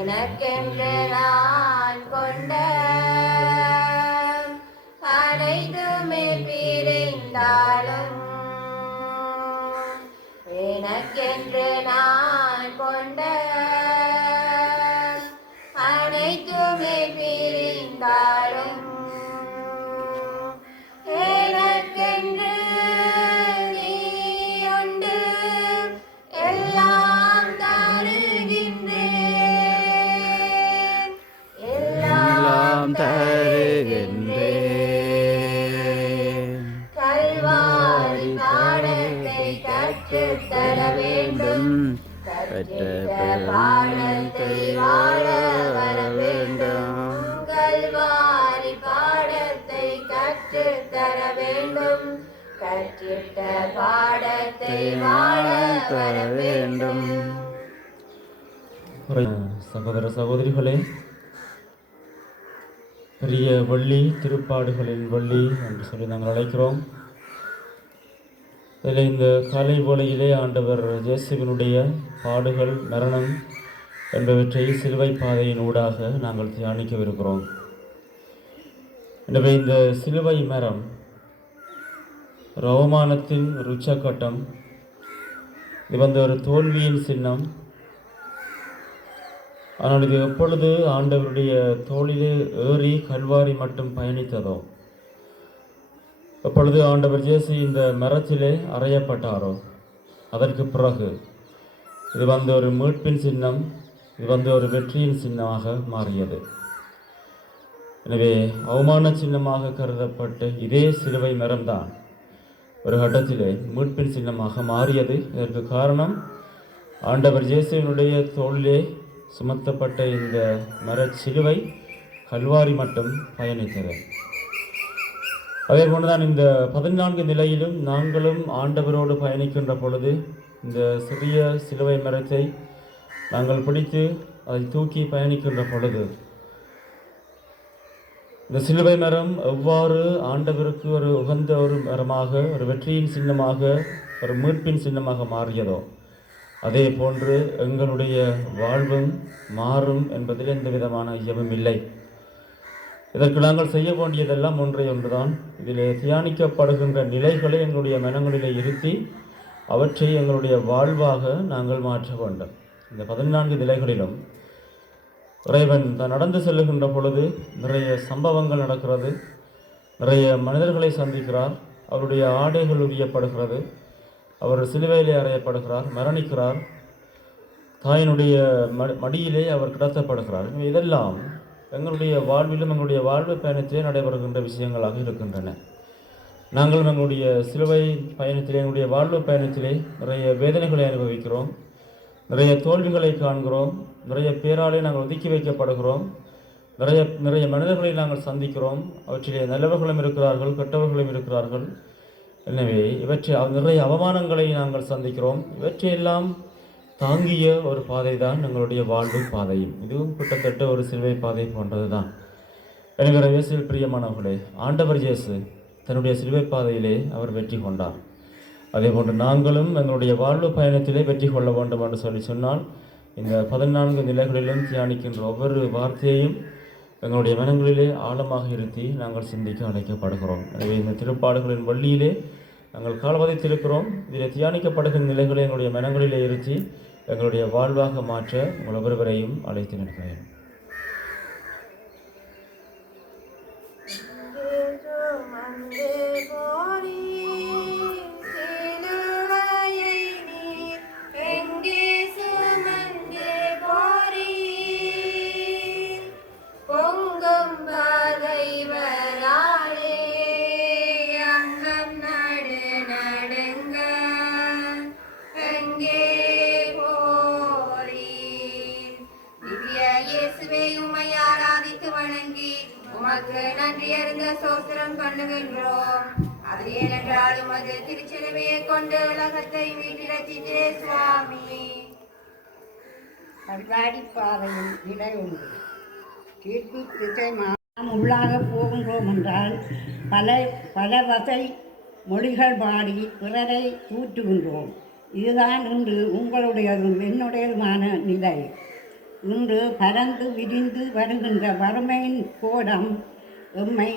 எனக்கென்று நான் கொண்ட அனைத்துமே பிரிந்தாலும் எனக்கென்று நான் கொண்ட அனைத்துமே பிரிந்தாலும் எனக்கென்று நீ உண்டு எல்லாம் தருகின்றேன் எல்லாம் தருகின்றேன் கல்வாரி பாடத்தை கற்றுத்தர வேண்டும் கற்ற பாடத்தை வாழ வர வேண்டும் கல்வாரி பாடத்தை கற்றுத்தர வேண்டும் கற்றிட்ட பாடத்தை வாழ வர வேண்டும். சகோதர சகோதரிகளே, பெரிய வள்ளி திருப்பாடுகளின் வள்ளி என்று சொல்லி நாங்கள் அழைக்கிறோம். இதில் இந்த காலை வேளையிலே ஆண்டவர் இயேசுவினுடைய பாடுகள், மரணம் என்பவற்றை சிலுவை பாதையின் ஊடாக நாங்கள் தியானிக்கவிருக்கிறோம். எனவே இந்த சிலுவை மரம் ஒரு அவமானத்தின் ஒரு உச்சக்கட்டம், இது ஒரு தோல்வியின் சின்னம். ஆனால் இது எப்பொழுது ஆண்டவருடைய தோளிலே ஏறி கல்வாரி மட்டும் பயணித்ததோ, எப்பொழுது ஆண்டவர் இயேசு இந்த மரத்திலே அறையப்பட்டாரோ, அதற்கு பிறகு இது ஒரு மீட்பின் சின்னம், இது ஒரு வெற்றியின் சின்னமாக மாறியது. எனவே அவமான சின்னமாக கருதப்பட்ட இதே சிலுவை மரம்தான் ஒரு கட்டத்திலே மீட்பின் சின்னமாக மாறியது. இதற்கு காரணம் ஆண்டவர் இயேசுவினுடைய தோளிலே சுமத்தப்பட்ட இந்த சிலுவை கல்வாரி மட்டும் பயணித்தது. அதே போன்றுதான் இந்த 14 நிலையிலும் நாங்களும் ஆண்டவரோடு பயணிக்கின்ற பொழுது இந்த சிறிய சிலுவை மரத்தை நாங்கள் பிடித்து அதை தூக்கி பயணிக்கின்ற பொழுது இந்த சிலுவை மரம் எவ்வாறு ஆண்டவருக்கு ஒரு உகந்த ஒரு மரமாக, ஒரு வெற்றியின் சின்னமாக, ஒரு மீட்பின் சின்னமாக மாறியதோ, அதே போன்று எங்களுடைய வாழ்வும் மாறும் என்பதில் எந்த விதமான ஐயமும் இல்லை. இதற்கு நாங்கள் செய்ய வேண்டியதெல்லாம் ஒன்றுதான். இதிலே தியானிக்கப்படுகின்ற நிலைகளை எங்களுடைய மனங்களிலே இருத்தி அவற்றை எங்களுடைய வாழ்வாக நாங்கள் மாற்ற வேண்டும். இந்த 14 நிலைகளிலும் இறைவன் தான் நடந்து செல்லுகின்ற பொழுது நிறைய சம்பவங்கள் நடக்கிறது, நிறைய மனிதர்களை சந்திக்கிறார், அவருடைய ஆடைகள் உரியப்படுகிறது, அவர் சிலுவையிலே அறையப்படுகிறார், மரணிக்கிறார், தாயினுடைய மடியிலே அவர் கிடத்தப்படுகிறார். இதெல்லாம் எங்களுடைய வாழ்விலும் எங்களுடைய வாழ்வு பயணத்திலே நடைபெறுகின்ற விஷயங்களாக இருக்கின்றன. நாங்கள் எங்களுடைய சிலுவை பயணத்திலே, எங்களுடைய வாழ்வு பயணத்திலே நிறைய வேதனைகளை அனுபவிக்கிறோம், நிறைய தோல்விகளை காண்கிறோம், நிறைய பேராலே நாங்கள் ஒதுக்கி வைக்கப்படுகிறோம், நிறைய மனிதர்களை நாங்கள் சந்திக்கிறோம். அவற்றிலே நல்லவர்களும் இருக்கிறார்கள், கெட்டவர்களும் இருக்கிறார்கள். எனவே நிறைய அவமானங்களை நாங்கள் சந்திக்கிறோம். இவற்றையெல்லாம் தாங்கிய ஒரு பாதை தான் எங்களுடைய வாழ்வு பாதையும். இதுவும் கிட்டத்தட்ட ஒரு சிலுவை பாதை போன்றது தான். எனவே இயேசுவில் பிரியமானவர்களே, ஆண்டவர் இயேசு தன்னுடைய சிலுவை பாதையிலே அவர் வெற்றி கொண்டார். அதே போன்று நாங்களும் எங்களுடைய வாழ்வு பயணத்திலே வெற்றி கொள்ள வேண்டும் என்று சொன்னால் இந்த 14 நிலைகளிலும் தியானிக்கின்ற ஒவ்வொரு வார்த்தையையும் எங்களுடைய மனங்களிலே ஆழமாக இருத்தி நாங்கள் சிந்திக்க அழைக்கப்படுகிறோம். எனவே இந்த திருப்பாடுகளின் வள்ளியிலே நாங்கள் கால்வதைத்திருக்கிறோம். இதில் தியானிக்கப்படுகின்ற நிலைகளை எங்களுடைய மனங்களிலே இருத்தி எங்களுடைய வாழ்வாக மாற்ற உங்கள் ஒவ்வொருவரையும் அழைத்து நிற்கிறேன். சோத்திரம் பண்ணுகின்றோம். அது ஏனென்றாலும் அது திருச்சிலுவையை கொண்டு உலகத்தை மீட்டிரட்சித்தே சுவாமி. கல்வாரி பாதையில் நிலை உண்டு. தீர்ப்பு திசை நாம் உள்ளாக போகின்றோம் என்றால் பல வகை மொழிகள் பாடி பிறரை தூற்றுகின்றோம். இதுதான் இன்று உங்களுடையதும் என்னுடையதுமான நிலை. இன்று பரந்து விரிந்து வருகின்ற வறுமையின் கோடம் எம்மை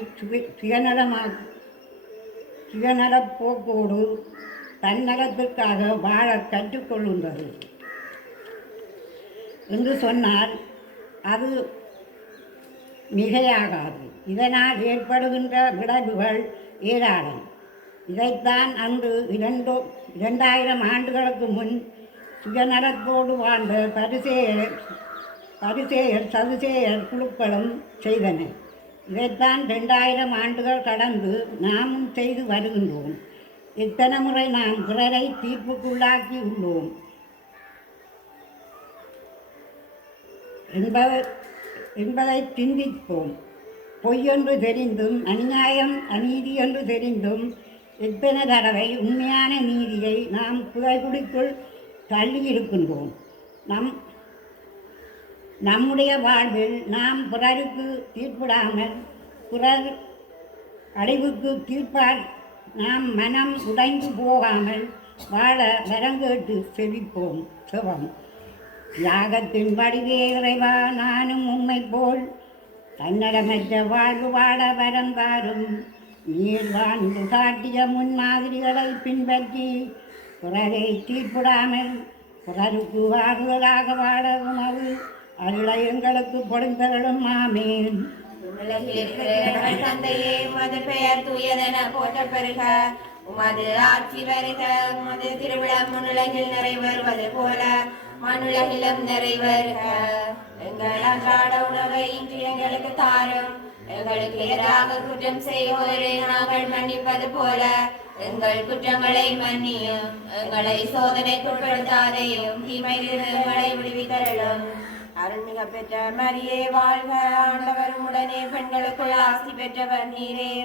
சுயநலப் போக்கோடு தன்னலத்திற்காக வாழ கற்றுக்கொள்கின்றது என்று சொன்னால் அது மிகையாகாது. இதனால் ஏற்படுகின்ற விளைவுகள் ஏராளம். இதைத்தான் அன்று 2000 ஆண்டுகளுக்கு முன் சுயநலத்தோடு வாழ்ந்த சதுசேயர் குழுக்களும் செய்தன. இதைத்தான் 2000 ஆண்டுகள் கடந்து நாமும் செய்து வருகின்றோம். எத்தனை முறை நாம் பிறரை தீர்ப்புக்குள்ளாக்கி உள்ளோம் என்பதை சிந்திப்போம். பொய்யொன்று தெரிந்தும் அநியாயம் அநீதி என்று தெரிந்தும் எத்தனை தடவை உண்மையான நீதியை நாம் புதைகுழிக்குள் தள்ளியிருக்கின்றோம். நம்முடைய வாழ்வில் நாம் பிறருக்கு தீர்ப்பிடாமல் பிறர் அழிவுக்கு தீர்ப்பால் நாம் மனம் உடைந்து போகாமல் வாழ வரங்கேட்டு செவிப்போம். செவம் தியாகத்தின் வடிவே இறைவா, நானும் உம்மை போல் தன்னலமற்ற வாழ்வு வாழ வரந்தாரும். நீர் வாழ்ந்து காட்டிய முன்மாதிரிகளை பின்பற்றி பிறரை தீர்ப்பிடாமல் பிறருக்கு ஆறுதலாக வாழ உணவு அருளை எங்களுக்கு பொழுந்தருளும். ஆமேன். உலகில் இருக்கிற தந்தையே, உமது பெயர் தூயதென போற்ற பெறுக. உமது ஆட்சி வருக. உமது திருவிழா முன்னுலகில் நிறைவேறுவது போல மண்ணுலகிலும் நிறைவேறுக. எங்கள் அன்றாட உணவை இன்று எங்களுக்கு தாரும். எங்களுக்கு எதிராக குற்றம் செய்வோரை நாங்கள் மன்னிப்பது போல எங்கள் குற்றங்களை மன்னியும். எங்களை சோதனைக்குட்படுத்தாதையும், தீமையிலிருந்து எங்களை விடுவித்தருளும். அருள்மிக பெற்ற மரியே வாழ்க. ஆண்டவர் உடனே பெண்களுக்குள் ஆசி பெற்றவர் நீரே.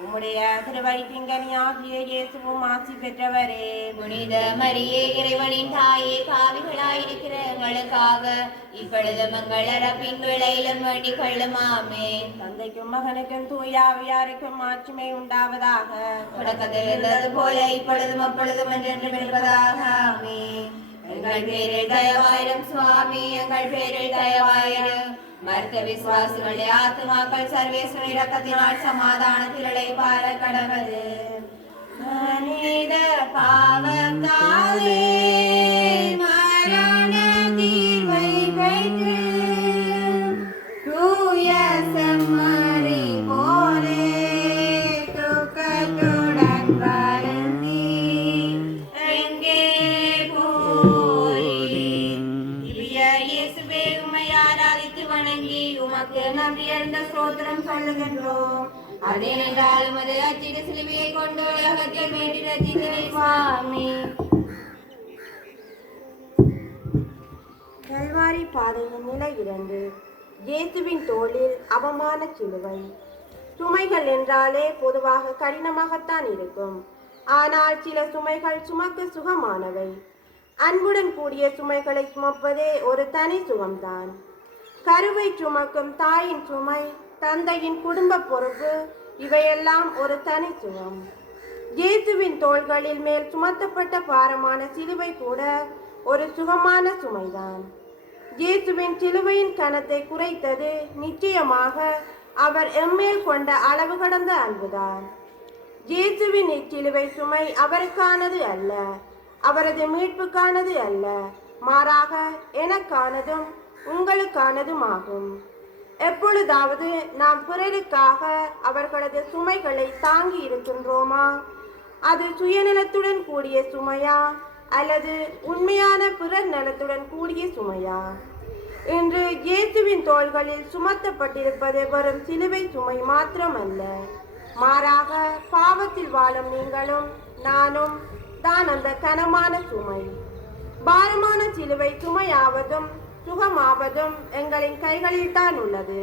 உம்முடைய திருவயிற்றின்கனியாகிய இயேசுவும் ஆசி பெற்றவரே. புனித மரியே, இறைவனின் தாயே, பாவிகளாயிருக்கிற எங்களுக்காக இப்பொழுதும் எங்கள் இறப்பின் வேளையிலும் வேண்டிக் கொள்ளும். ஆமென். தந்தைக்கும் மகனுக்கும் தூய ஆவியாருக்கும் மாட்சிமை உண்டாவதாக. தொடக்கத்தில் இருந்தது போல இப்பொழுதும் அப்பொழுதும் என்றென்றும் இருப்பதாக. ஆமென். எங்கள் பேரில் தயவாயிரும் சுவாமி, எங்கள் பேரில் தயவாயிரும். மருத்துவ விசுவாசிகளுடைய ஆத்மாக்கள் சர்வேஸ்வர இரக்கத்தினால் சமாதானத்திலே பார கடவது. மனித பாவத்தாலே மரண தீர்வை பெற்று தூய செம்மறி போலே துக்கத்துடன் வருந்தி எங்கே வணங்கி உமக்கு நன்றி அறிந்த ஸ்தோத்திரம் சொல்லுகின்றோம். அதேனென்றால் உமது அச்சிட சிலுவையை கொண்டு உலகத்தில் வேண்டி ரட்சித்தீர் சுவாமி. கல்வாரி பாதையின் நிலை 2. இயேசுவின் தோளில் அவமான சிலுவை. சுமைகள் என்றாலே பொதுவாக கடினமாகத்தான் இருக்கும். ஆனால் சில சுமைகள் சுமக்க சுகமானவை. அன்புடன் கூடிய சுமைகளை சுமப்பதே ஒரு தனி சுகம்தான். கருவை சுமக்கும் தாயின் சுமை, தந்தையின் குடும்ப பொறுப்பு, இவையெல்லாம் ஒரு தனி சுகம். இயேசுவின் தோள்களில் மேல் சுமத்தப்பட்ட பாரமான சிலுவை கூட ஒரு சுகமான சுமைதான். இயேசுவின் சிலுவையின் கனத்தை குறைத்தது நிச்சயமாக அவர் எம்மேல் கொண்ட அளவு கடந்த அன்புதான். இயேசுவின் இச்சிலுவை சுமை அவருக்கானது அல்ல, அவரது மீட்புக்கானது அல்ல, மாறாக எனக்கானதும் உங்களுக்கானதுமாகும். எப்பொழுதாவது நாம் பிறருக்காக அவர்களது சுமைகளை தாங்கி இருக்கின்றோமா? அது சுயநலத்துடன் கூடிய சுமையா அல்லது உண்மையான பிறர் நலத்துடன் கூடிய சுமையா? இன்று இயேசுவின் தோள்களில் சுமத்தப்பட்டிருப்பது வெறும் சிலுவை சுமை மாத்திரமல்ல, மாறாக பாவத்தில் வாழும் நீங்களும் நானும் தான் அந்த கனமான சுமை. பாரமான சிலுவை சுமையாவதும் சுகமாவதும் எங்களின் கைகளில் தான் உள்ளது.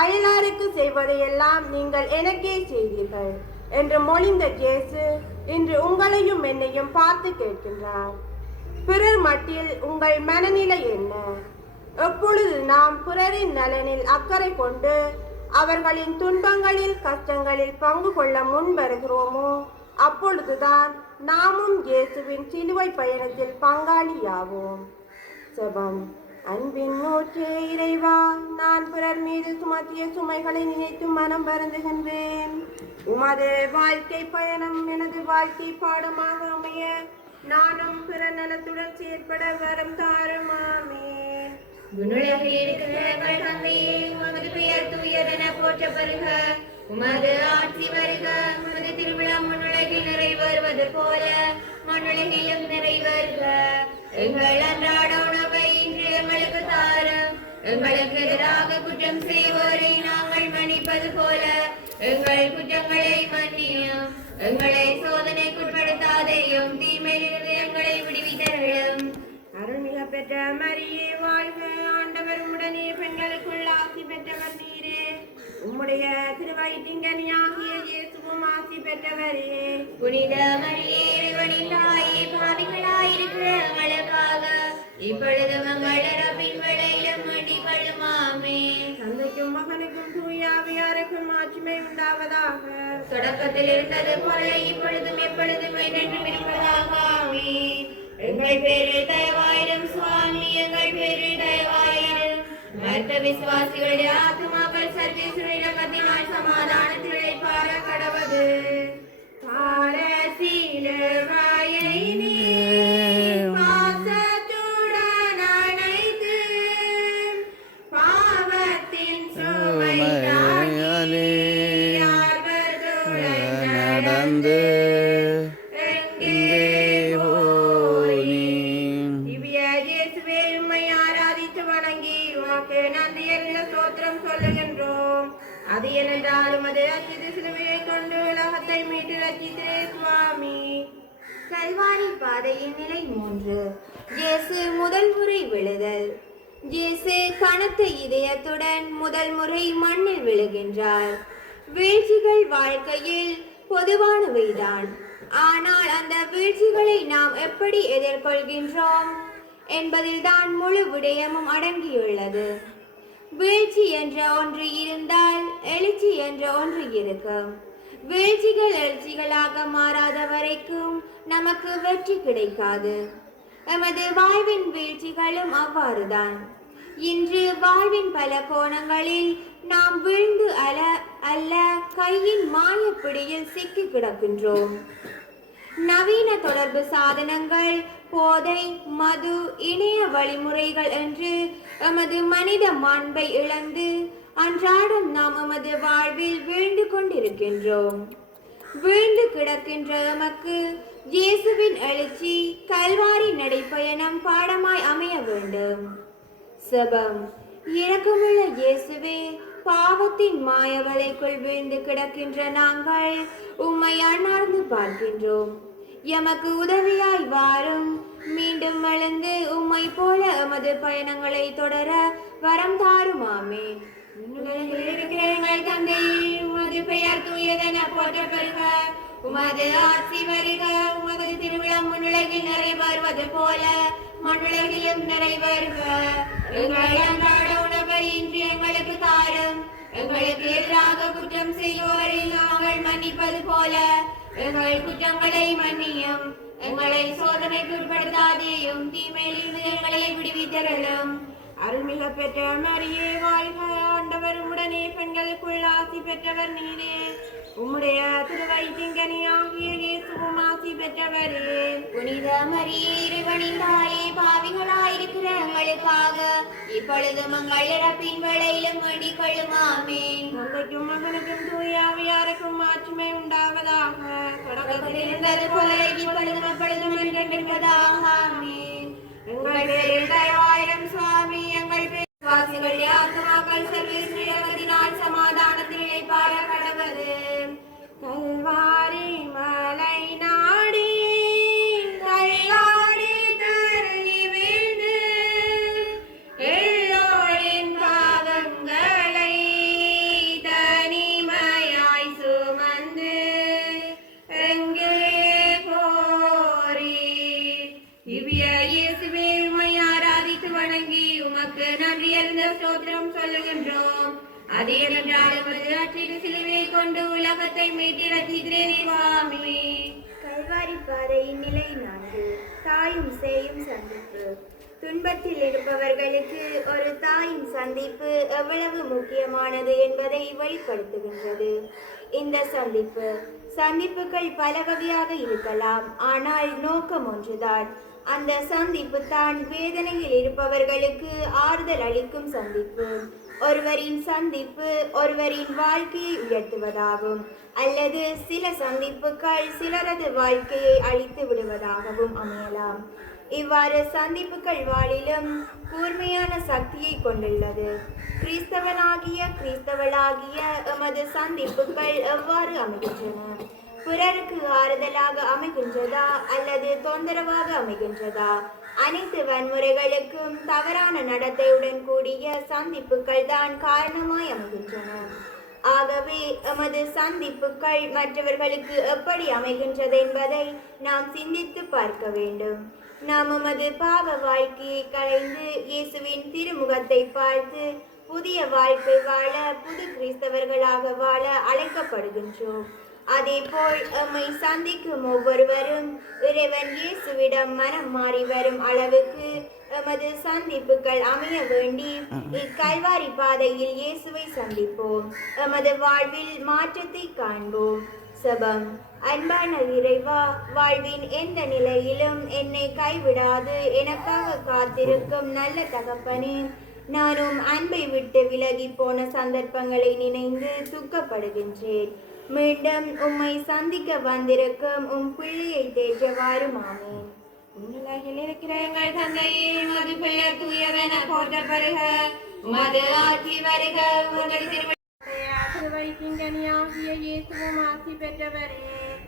அயலாருக்கு செய்வதையெல்லாம் நீங்கள் எனக்கே செய்தீர்கள் என்று மொழிந்த இயேசு இன்று உங்களையும் என்னையும் பார்த்து கேட்கின்றார். பிறர் மட்டில் உங்கள் மனநிலை என்ன? எப்பொழுது நாம் பிறரின் நலனில் அக்கறை கொண்டு அவர்களின் துன்பங்களில் கஷ்டங்களில் பங்கு கொள்ள முன் வருகிறோமோ அப்பொழுதுதான் நாமும் இயேசுவின் சிலுவை பயணத்தில் பங்காளியாவோம். செபம். அன்பின் ஊற்றே இறைவா, நான் பிறர் மீது சுமத்திய சுமைகளை நினைத்து மனம் வருந்துகின்றேன். உமது வாழ்க்கை பயணம் எனது வாழ்க்கை பாடமாக அமைய நானும் பிற நலத்துடன் செயற்பட வரம் தாருமாமே. விண்ணுலகில் இருக்கிற எங்கள் தந்தையே, உமது பெயர் தூயதென போற்ற பெறுக. உமது ஆட்சி வருக. உமது திருவிழா மண்ணுலகில் நிறைவேறுவது போல மண்ணுலகிலும் நிறைவேறுக. எங்கள் அன்றாட உணவை இன்று எங்களுக்கு தாரும். எங்களுக்கு எதிராக குற்றம் செய்வோரை நாங்கள் மன்னிப்பது போல எங்கள் குற்றங்களை மன்னியும். எங்களை சோதனைக்குட்படுத்தாதேயும், தீமையிலிருந்து எங்களை விடுவித்தருளும். அருள்மிக பெற்ற மரியே வாழ்க, ஆண்டவர் உடனே பெண்களுக்குள் ஆசி பெற்றவர் நீரே. உம்முடைய திருவயிற்றிங்கனியாகிய இயேசுவும் ஆசி பெற்றவரே. புனித மரியே, இறைவனின் தாயே, பாவிகளாயிருக்கிற எங்களுக்காக இப்பொழுதும் எங்கள் இறப்பின் வேளையிலும் வேண்டிக் கொள்ளுமாமே. தந்தைக்கும் மகனுக்கும் தூய ஆவியாருக்கும் ஆட்சிமை உண்டாவதாக. தொடக்கத்தில் இருந்தது போல இப்பொழுதும் எப்பொழுதும் என்றென்றும் இருப்பதாக. ஆமென். எங்கள் பேரில் தயவாயிரும் சுவாமி, எங்கள் பேரில் தயவாயிரும். மற்ற விசுவாசிகளுடைய ஆத்மாக்கள் சர்வேஸ்வரர் இரக்கத்தினால் சமாதானத்தில் இளைப்பாற கடவது. பாரசீலவாயை நீ பாசத்துடன் அணைத்து பாவத்தின் சுமை தாங்கி அவர்களுடன் நடந்து எங்கே போனீர்? திவ்ய இயேசுவே, உம்மை ஆராதித்து வணங்கி உமக்கு நன்றியறிந்த ஸ்தோத்திரம் சொல்லுகின்றோம். அது ஏனென்றால் உமது அச்சித சிலுவையை கொண்டு உலகத்தை மீட்டு ரட்சித்தே சுவாமி. கல்வாரி பாதையின் நிலை 3. இயேசு முதல் முறை விழுதல். இயேசு கனத்த இதயத்துடன் முதல் முறை மண்ணில் விழுகின்றார். வீழ்ச்சிகள் வாழ்க்கையில் பொதுவானவைதான். ஆனால் அந்த வீழ்ச்சிகளை நாம் எப்படி எதிர்கொள்கின்றோம் என்பதில்தான் முழு விடயமும் அடங்கியுள்ளது. வீழ்ச்சி என்ற ஒன்று இருந்தால் எழுச்சி என்ற ஒன்று இருக்கும். வீழ்ச்சிகள் எழுச்சிகளாக மாறாத வரைக்கும் நமக்கு வெற்றி கிடைக்காது. எமது வாழ்வின் வீழ்ச்சிகளும் அவ்வாறுதான். இன்று வாழ்வின் பல கோணங்களில் நாம் வீழ்ந்து அல்ல கையின் மாயப்பிடியில் சிக்கி கிடக்கின்றோம். நவீன தொடர்பு சாதனங்கள், போதை, மது, இணைய வழிமுறைகள் என்று எமது மனித மாண்பை இழந்து அன்றாடம் நாம் எமது வாழ்வில் வீழ்ந்து கொண்டிருக்கின்றோம். வீழ்ந்து கிடக்கின்ற எமக்கு இயேசுவின் எழுச்சி கல்வாரி நடைப்பயணம் பாடமாய் அமைய வேண்டும். செபம். இரக்கமுள்ள இயேசுவே, பாவத்தின் மாயவலைக்குள் வீழ்ந்து கிடக்கின்ற நாங்கள் உம்மை அண்ணார்ந்து பார்க்கின்றோம். எமக்கு உதவியாய் வாரும். மீண்டும் எழுந்து உம்மை போல எமது பயணங்களை தொடர வரம் தாருமாமே. எங்கள் தந்தையே, உமது பெயர் தூயதென போற்ற பெறுக. உமது ஆட்சி வருக. உமது திருவிழா மண்ணுலகில் நிறைவேறுவது போல மண்ணுலகிலும் நிறைவேறுக. எங்கள் அன்றாட உணவை இன்று எங்களுக்கு தாரும். எங்களுக்கு எதிராக குற்றம் செய்வோரை நாங்கள் மன்னிப்பது போல எங்கள் குற்றங்களை மன்னியும். எங்களை சோதனைக்கு உட்படுத்தாதேயும், தீமையிலிருந்து எங்களை விடுவித்தருளும். அருள்மிக பெற்ற மரியே வாழ்க, ஆண்டவர் உடனே பெண்களுக்குள் ஆசி பெற்றவர் நீரே. உம்முடைய திருவயிற்றிங்கனியாகிய இயேசுவும் ஆசி பெற்றவரே. புனித மரியே, இறைவனின் தாயே, பாவிகளாயிருக்கிற எங்களுக்காக இப்பொழுதும் எங்கள் இறப்பின் வேளையிலும் வேண்டிக் கொள்ளுமாமேன். தந்தைக்கும் மகனுக்கும் தூய ஆவியாருக்கும் ஆட்சிமை உண்டாவதாக. தொடக்கத்தில் இருந்தது போல இப்பொழுதும் எப்பொழுதும் என்றென்றும் இருப்பதாக. ஆமென். எங்கள் பேரில் தயவாயிரம் சுவாமி. எங்கள் விசுவாசிகள் ஆத்மாக்கள் சர்வேஸ்வரத்தினால் சமாதானத்தில் இளைப்பாற கடவது. கல்வாரி மலை நாடி கையாடி தருகி வீழ்ந்து எல்லோரின் பாவங்களை தனிமையாய் சுமந்து எங்கே போரி. திவ்ய இயேசுவே, உம்மை ஆராதித்து வணங்கி உமக்கு நன்றியறிந்த ஸ்தோத்திரம் சொல்லுகின்றோம். அது ஏனென்றால் எமது அச்சிறு சிலுவையை கொண்டு உலகத்தை மீட்டு ரட்சித்தீரே சுவாமி. கல்வாரி பாதையின் நிலை 4. தாயும் சேயும் சந்திப்பு. துன்பத்தில் இருப்பவர்களுக்கு ஒரு தாயின் சந்திப்பு எவ்வளவு முக்கியமானது என்பதை வெளிப்படுத்துகின்றது. இந்த சந்திப்புகள் பல வகையாக இருக்கலாம், ஆனால் நோக்கம் ஒன்றுதான். அந்த சந்திப்பு தான் வேதனையில் இருப்பவர்களுக்கு ஆறுதல் அளிக்கும் சந்திப்பு. ஒருவரின் சந்திப்பு ஒருவரின் வாழ்க்கையை உயர்த்துவதாகும், அல்லது சில சந்திப்புகள் சிலரது வாழ்க்கையை அழித்து விடுவதாகவும் அமையலாம். இவ்வாறு சந்திப்புகள் வாழிலும் கூர்மையான சக்தியை கொண்டுள்ளது. கிறிஸ்தவளாகிய எமது சந்திப்புகள் எவ்வாறு அமைகின்றன? பிறருக்கு ஆறுதலாக அமைகின்றதா அல்லது தொந்தரவாக அமைகின்றதா? அனைத்து வன்முறைகளுக்கும் தவறான நடத்தையுடன் கூடிய சந்திப்புகள் தான் காரணமாய் அமைகின்றன. ஆகவே எமது சந்திப்புகள் மற்றவர்களுக்கு எப்படி அமைகின்றது என்பதை நாம் சிந்தித்து பார்க்க வேண்டும். நாம் எமது பாவ வாழ்க்கையை களைந்து இயேசுவின் திருமுகத்தை பார்த்து புதிய வாழ்க்கை வாழ, புது கிறிஸ்தவர்களாக வாழ அழைக்கப்படுகின்றோம். அதேபோல் எம்மை சந்திக்கும் ஒவ்வொருவரும் இறைவன் இயேசுவிடம் மனம் மாறி வரும் அளவுக்கு எமது சந்திப்புகள் அமைய வேண்டி இக்கல்வாரி பாதையில் இயேசுவை சந்திப்போம். எமது வாழ்வில் மாற்றத்தை காண்போம். செபம். அன்பான இறைவா, வாழ்வின் எந்த நிலையிலும் என்னை கைவிடாது எனக்காக காத்திருக்கும் நல்ல தகப்பனே, நானும் அன்பை விட்டு விலகி போன சந்தர்ப்பங்களை நினைந்து துக்கப்படுகின்றேன். மீண்டும் உம்மை சந்திக்க வந்திருக்கும் பிள்ளையை தேற்றவாறும் ஆமேன். உலகில் இருக்கிற எங்கள் தந்தையே, உமது பெயர் தூயவென போற்றப்படுக, உமது ஆட்சி வருக, உமது திருவயிற்றின்கனியாகிய இயேசுவும் ஆசி பெற்றவரே.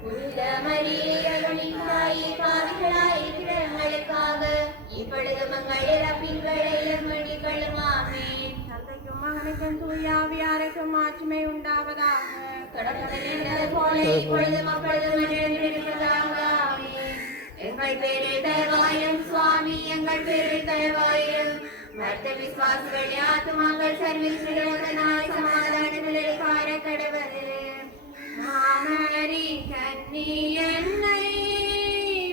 புனித மரியே, அருளின் தாயே, பாவிகளாயிருக்கிற எங்களுக்காக இப்பொழுதும் எங்கள் இறப்பின் வேளையிலும் வேண்டிக் கொள்ளும். ஆமென். தந்தைக்கும் மகனுக்கும் தூய ஆவியாருக்கும் ஆட்சிமை உண்டாவதாக. தொடக்கத்தில் இருந்தது போல இப்பொழுதும் அப்பொழுதும் என்றென்றும் இருப்பதாக. ஆமென். எங்கள் பேரில் தயவாயிரும் சுவாமி, எங்கள் பேரில் தயவாயிரும். மற்ற விசுவாசிகள் ஆத்துமாக்கள் சர்வீஸ்வரனாய் சமாதானங்களை கார கடவது. மாமரி கன்னி என்னை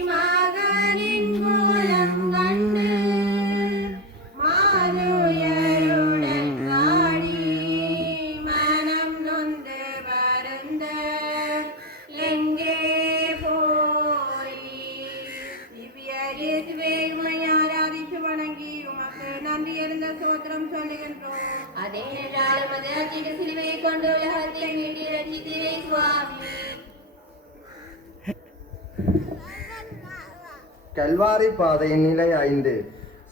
மகனின் மூலம் கண்டு மாதுயருடன் நாடி மனம் நொந்து வருந்த எங்கே போய் திவ்யரேசுவே உம்மை ஆராதித்து வணங்கி உமக்கு நன்றி இருந்த சோத்திரம் சொல்லுகின்றோம். அதே என்றால் உமது அச்சிட்ட சிலுவையை கொண்டு உலகத்தை மீட்டு ரட்சித்தீரே சுவாமி. கல்வாரி பாதையின் நிலை 5.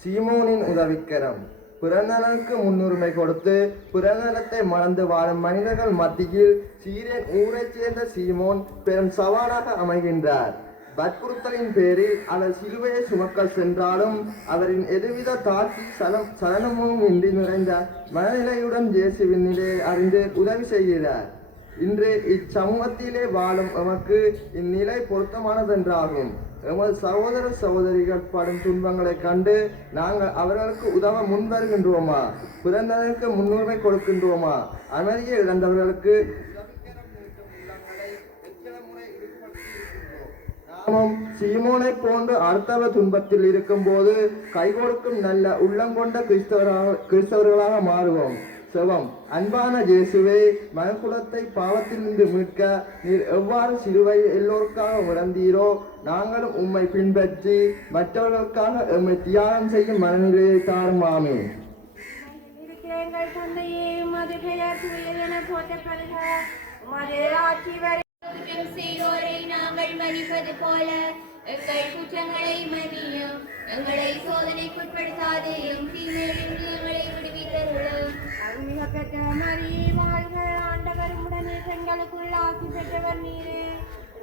சீமோனின் உதவிக்கரம். பிறநலனுக்கு முன்னுரிமை கொடுத்து பிறநலத்தை மறந்து வாழும் மனிதர்கள் மத்தியில் சீரியன் ஊரைச் சேர்ந்த சீமோன் பெரும் சவாலாக அமைகின்றார். வற்புறுத்தலின் பேரில் அவர் சிலுவையை சுமக்க சென்றாலும் அவரின் எதுவித தாக்கி சலனமும் இன்றி நிறைந்த மனநிலையுடன் இயேசுவின் நிலையை அறிந்து உதவி செய்கிறார். இன்று இச்சமூகத்திலே வாழும் எமக்கு இந்நிலை பொருத்தமானதென்றாகும். எமது சகோதர சகோதரிகள் படும் துன்பங்களை கண்டு நாங்கள் அவர்களுக்கு உதவ முன்வருகின்றோமா? பிறந்தவர்களுக்கு முன்னுரிமை கொடுக்கின்றோமா? அமைதியை இழந்தவர்களுக்கு நாமும் சீமோனை போன்று அடுத்தவர் துன்பத்தில் இருக்கும் போது கை கொடுக்கும் நல்ல உள்ளங்கொண்ட கிறிஸ்தவர்களாக மாறுவோம். செவம். அன்பான இயேசுவே, மனுக்குலத்தை பாவத்திலிருந்து மீட்க நீர் எவ்வாறு சிலுவை எல்லோருக்காக உணர்ந்தீரோ, நாங்களும் உம்மை பின்பற்றி மற்றவர்களுக்காக எம்மை தியாகம் செய்யும் மனநிலையை தாரும். ஆமென். எங்கள் தந்தையே, உமது பெயர் தூயதென போற்றப்படுக, உமது ஆட்சி வருக. குற்றம் செய்தோரை நாங்கள் மன்னிப்பது போல எங்கள் குற்றங்களை மன்னியும். எங்களை சோதனைக்குட்படுத்தாதேயும், தீமையிலிருந்து எங்களை விடுவித்தருளும். அருள்மிக பெற்ற மரியே வாழ்க, ஆண்டவர் உடனே பெண்களுக்குள் ஆசி பெற்றவர் நீரே.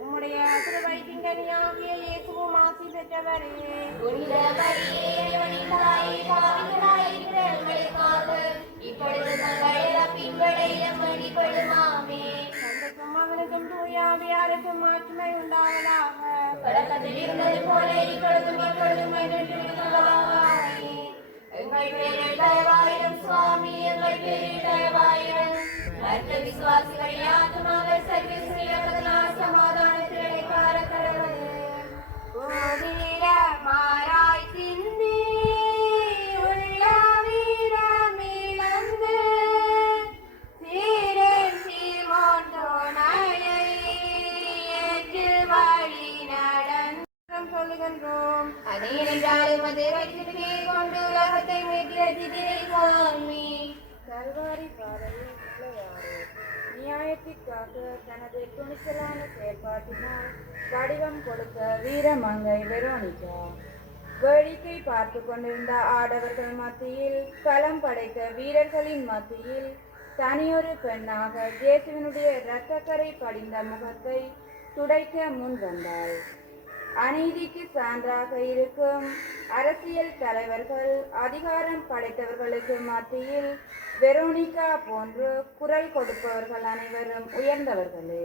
உம்முடைய திருவயிற்றின்கனியாகிய இயேசுவும் ஆசி பெற்றவரே. புனித மரியே, இறைவனின் தாயே, பாவிகளாயிருக்கிற எங்களுக்காக இப்பொழுதும் எங்கள் இறப்பின் வேளையிலும் வேண்டிக் கொள்ளும். ஆமென். தந்தைக்கும் மகனுக்கும் தூய ஆவியாருக்கும் ஆட்சிமை உண்டாவதாக. தொடக்கத்தில் இருந்தது போல இப்பொழுதும் எப்பொழுதும் என்றென்றும் இருப்பதாக. ஆமென். எங்கள் பேரில் தயவாயிரும் சுவாமி, எங்கள் பேரில் தயவாயிரும். மற்ற விசுவாசிகள் ஆத்துமாக்கள் சர்வீஸ்வரனாய் சமாதானத்திலே கார கடவது. மாறாய் சிந்தி ரட்சித்திரை சுவாமி. கல்வாரி பாதையில் நிலையாறு நியாயத்திற்காக தனது துணிச்சலான செயற்பாட்டினால் வடிவம் கொடுத்த வீரமங்கை வெரோனிகா. வேடிக்கை பார்த்து கொண்டிருந்த ஆடவர்கள் மத்தியில், களம் படைத்த வீரர்களின் மத்தியில் தனியொரு பெண்ணாக இயேசுவினுடைய இரத்தக்கரை படிந்த முகத்தை துடைக்க முன் வந்தாள். அநீதிக்கு சான்றாக இருக்கும் அரசியல் தலைவர்கள், அதிகாரம் படைத்தவர்களுக்கு மத்தியில் வெரோனிகா போன்று குரல் கொடுப்பவர்கள் அனைவரும் உயர்ந்தவர்களே.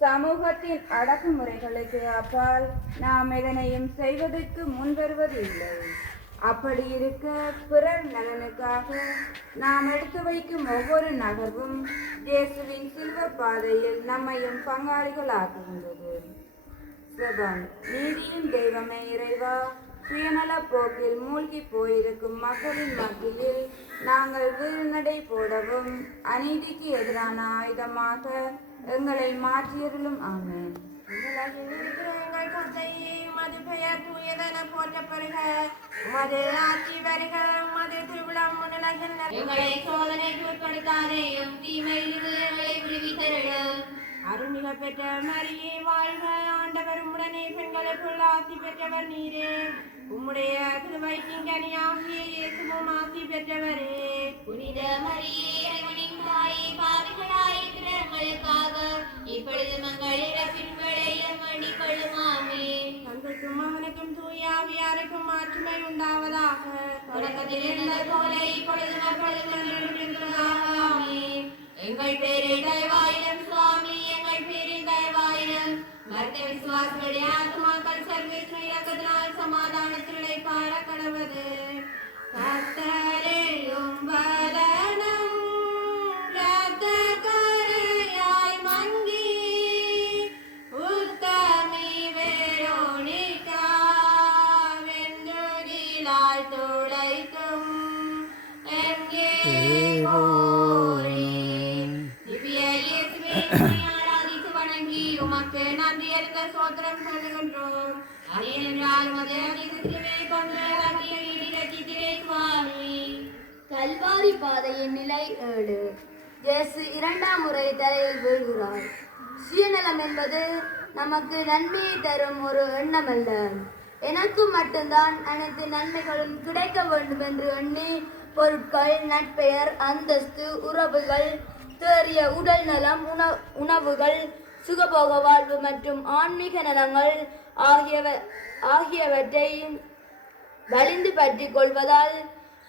சமூகத்தின் அடக்குமுறைகளுக்கு அப்பால் நாம் எதனையும் செய்வதற்கு முன்வருவது இல்லை. அப்படி இருக்க பிறர் நலனுக்காக நாம் எடுத்து வைக்கும் ஒவ்வொரு நகர்வும் இயேசுவின் சிலுவை பாதையில் நம்மையும் பங்காளிகளாக்குகின்றது. ஜெபம். நீதியின் தெய்வமே இறைவா, சுயநல போக்கில் மூழ்கி போயிருக்கும் மக்களின் மத்தியில் நாங்கள் வீழ்நடை போடவும் அநீதிக்கு எதிரான ஆயுதமாக எங்களை மாற்றியருளும். ஆமென். உலகில் இருக்கிற எங்கள் தந்தையே, உமது பெயர் தூயதென போற்றப்படுக. உமது ஆட்சி வருக. உமது திருவிழம் உலகில் எங்களை சோதனைக்கு உட்படுத்தாதேயும், தீமையிலிருந்து எங்களை விடுவித்தருளும். அருள்மிக பெற்ற மரியே வாழ்க. ஆண்டவர் உடனே பெண்களுக்குள் ஆசி பெற்றவர் நீரே. உம்முடைய திருவயிற்றின் கனியாகிய இயேசுவும் ஆசி பெற்றவரே. புனித மரியே, இறைவனின் தாயே, பாவிகளாயிருக்கிற எங்களுக்காக இப்பொழுது எங்கள் இறப்பின் வேளையிலும் வேண்டிக் கொள்ளும். ஆமென். தந்தைக்கும் மகனுக்கும் தூய ஆவியாருக்கும் மாற்றுமை உண்டாவதாக. தொடக்கத்தில் இருந்தது போல இப்பொழுதும் எப்பொழுதும் என்றென்றுமாக. ஆமென். எங்கள் பேரில் தயவாயிரம் சுவாமி, எங்கள் பேரில் தயவாயிரம். மற்ற விசுவாசிகளுடைய ஆத்மாக்கள் சர்வேஸ்வர இரக்கத்தினால் சமாதானத்தில் இளைப்பாற கடவது. கர்த்தரேயும் வதனம் இரத்தக்கரையாய் மங்கி, உத்தமி வெரோனிகா வென்றுகிலாய் துளைக்கும் எங்கே ஆராதித்து வணங்கி உமக்கு நன்றி அறிந்த சோத்திரம் சொல்லுகின்றோம். அதேனென்றால் உமது அதிசயமே கொண்டு ரட்சித்திரை சுவாமி. கல்வாரி பாதையின் நிலை 7. இயேசு 2ஆம் முறை தரையில் வீழ்கிறார். சுயநலம் என்பது நமக்கு நன்மையை தரும் ஒரு எண்ணமல்ல. எனக்கு மட்டும்தான் அனைத்து நன்மைகளும் கிடைக்க வேண்டும் என்று எண்ணி பொருட்கள், நட்பெயர், அந்தஸ்து, உறவுகள், தேறிய உடல் நலம், உணவுகள், சுகபோக வாழ்வு மற்றும் ஆன்மீக நலங்கள் ஆகியவற்றை வலிந்து பற்றி கொள்வதால்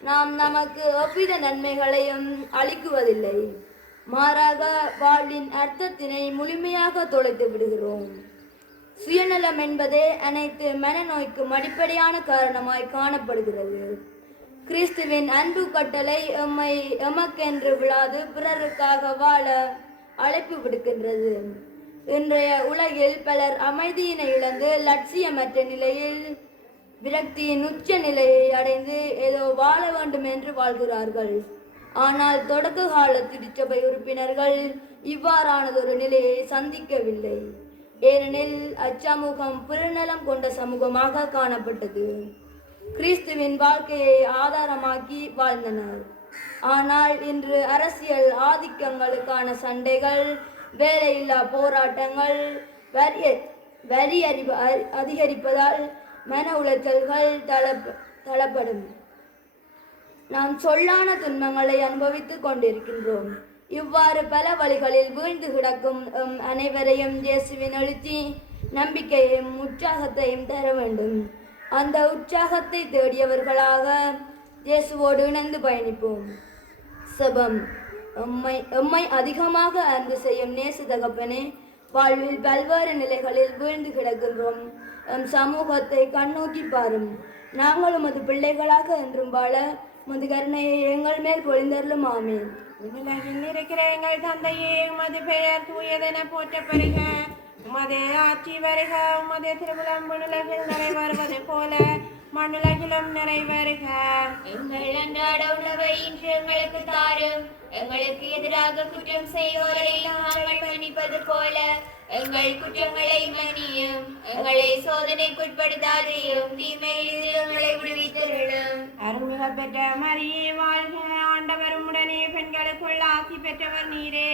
நாம் நமக்கு எவ்வித நன்மைகளையும் அளிக்குவதில்லை. மாறாக வாழ்வின் அர்த்தத்தினை முழுமையாக தொலைத்து விடுகிறோம். சுயநலம் என்பதே அனைத்து மனநோய்க்கும் அடிப்படையான காரணமாய் காணப்படுகிறது. கிறிஸ்துவின் அன்பு கட்டளை எமக்கென்று விழாது பிறருக்காக வாழ அழைப்பு விடுக்கின்றது. இன்றைய உலகில் பலர் அமைதியினை இழந்து லட்சியமற்ற நிலையில் விரக்தியின் உச்ச நிலையை அடைந்து ஏதோ வாழ வேண்டும் என்று வாழ்கிறார்கள். ஆனால் தொடக்க கால திருச்சபை உறுப்பினர்கள் இவ்வாறானதொரு நிலையை சந்திக்கவில்லை. ஏனெனில் அச்சமூகம் புறநலம் கொண்ட சமூகமாக காணப்பட்டது. கிறிஸ்துவின் வாழ்க்கையை ஆதாரமாக்கி வாழ்ந்தனர். ஆனால் இன்று அரசியல் ஆதிக்கங்களுக்கான சண்டைகள், வேலையில்லா போராட்டங்கள், வரி அதிகரிப்பதால் மன உளைச்சல்கள் தளப்படும். நாம் சொல்லான துன்பங்களை அனுபவித்துக் கொண்டிருக்கின்றோம். இவ்வாறு பல வழிகளில் வீழ்ந்து கிடக்கும் அனைவரையும் இயேசுவின் எழுச்சி நம்பிக்கையையும் உற்சாகத்தையும் தர வேண்டும். அந்த உற்சாகத்தை தேடியவர்களாக இயேசுவோடு இணைந்து பயணிப்போம். செபம். எம்மை அதிகமாக அன்பு செய்யும் நேச தகப்பனே, வாழ்வில் பல்வேறு நிலைகளில் வீழ்ந்து கிடக்கின்றோம். எம் சமூகத்தை கண்ணோக்கி பாரும். நாங்கள் உமது பிள்ளைகளாக என்றும் வாழ உமது கருணையை எங்கள் மேல் பொழிந்தருளும். ஆமென். உலகில் இருக்கிற எங்கள் தந்தையே, உமது பெயர் தூயதென போற்றப்படுக. உமது ஆட்சி வருக. உமது திருவிழம் உலகில் நிறைவேறுவது போல மண்ணுலகிலும் நிறைவேறுக. எங்கள் அன்றாட உணவை இன்று எங்களுக்கு தாரும். எங்களுக்கு எதிராக குற்றம் செய்வோரை நாங்கள் மன்னிப்பது போல எங்கள் குற்றங்களை மன்னியும். எங்களை சோதனைக்குட்படுத்தாதையும், தீமையிலிருந்து எங்களை விடுவித்தருளும். அருள்மிக பெற்ற மரியே வாழ்க, ஆண்டவர் உடனே பெண்களுக்குள் ஆசி பெற்றவர் நீரே.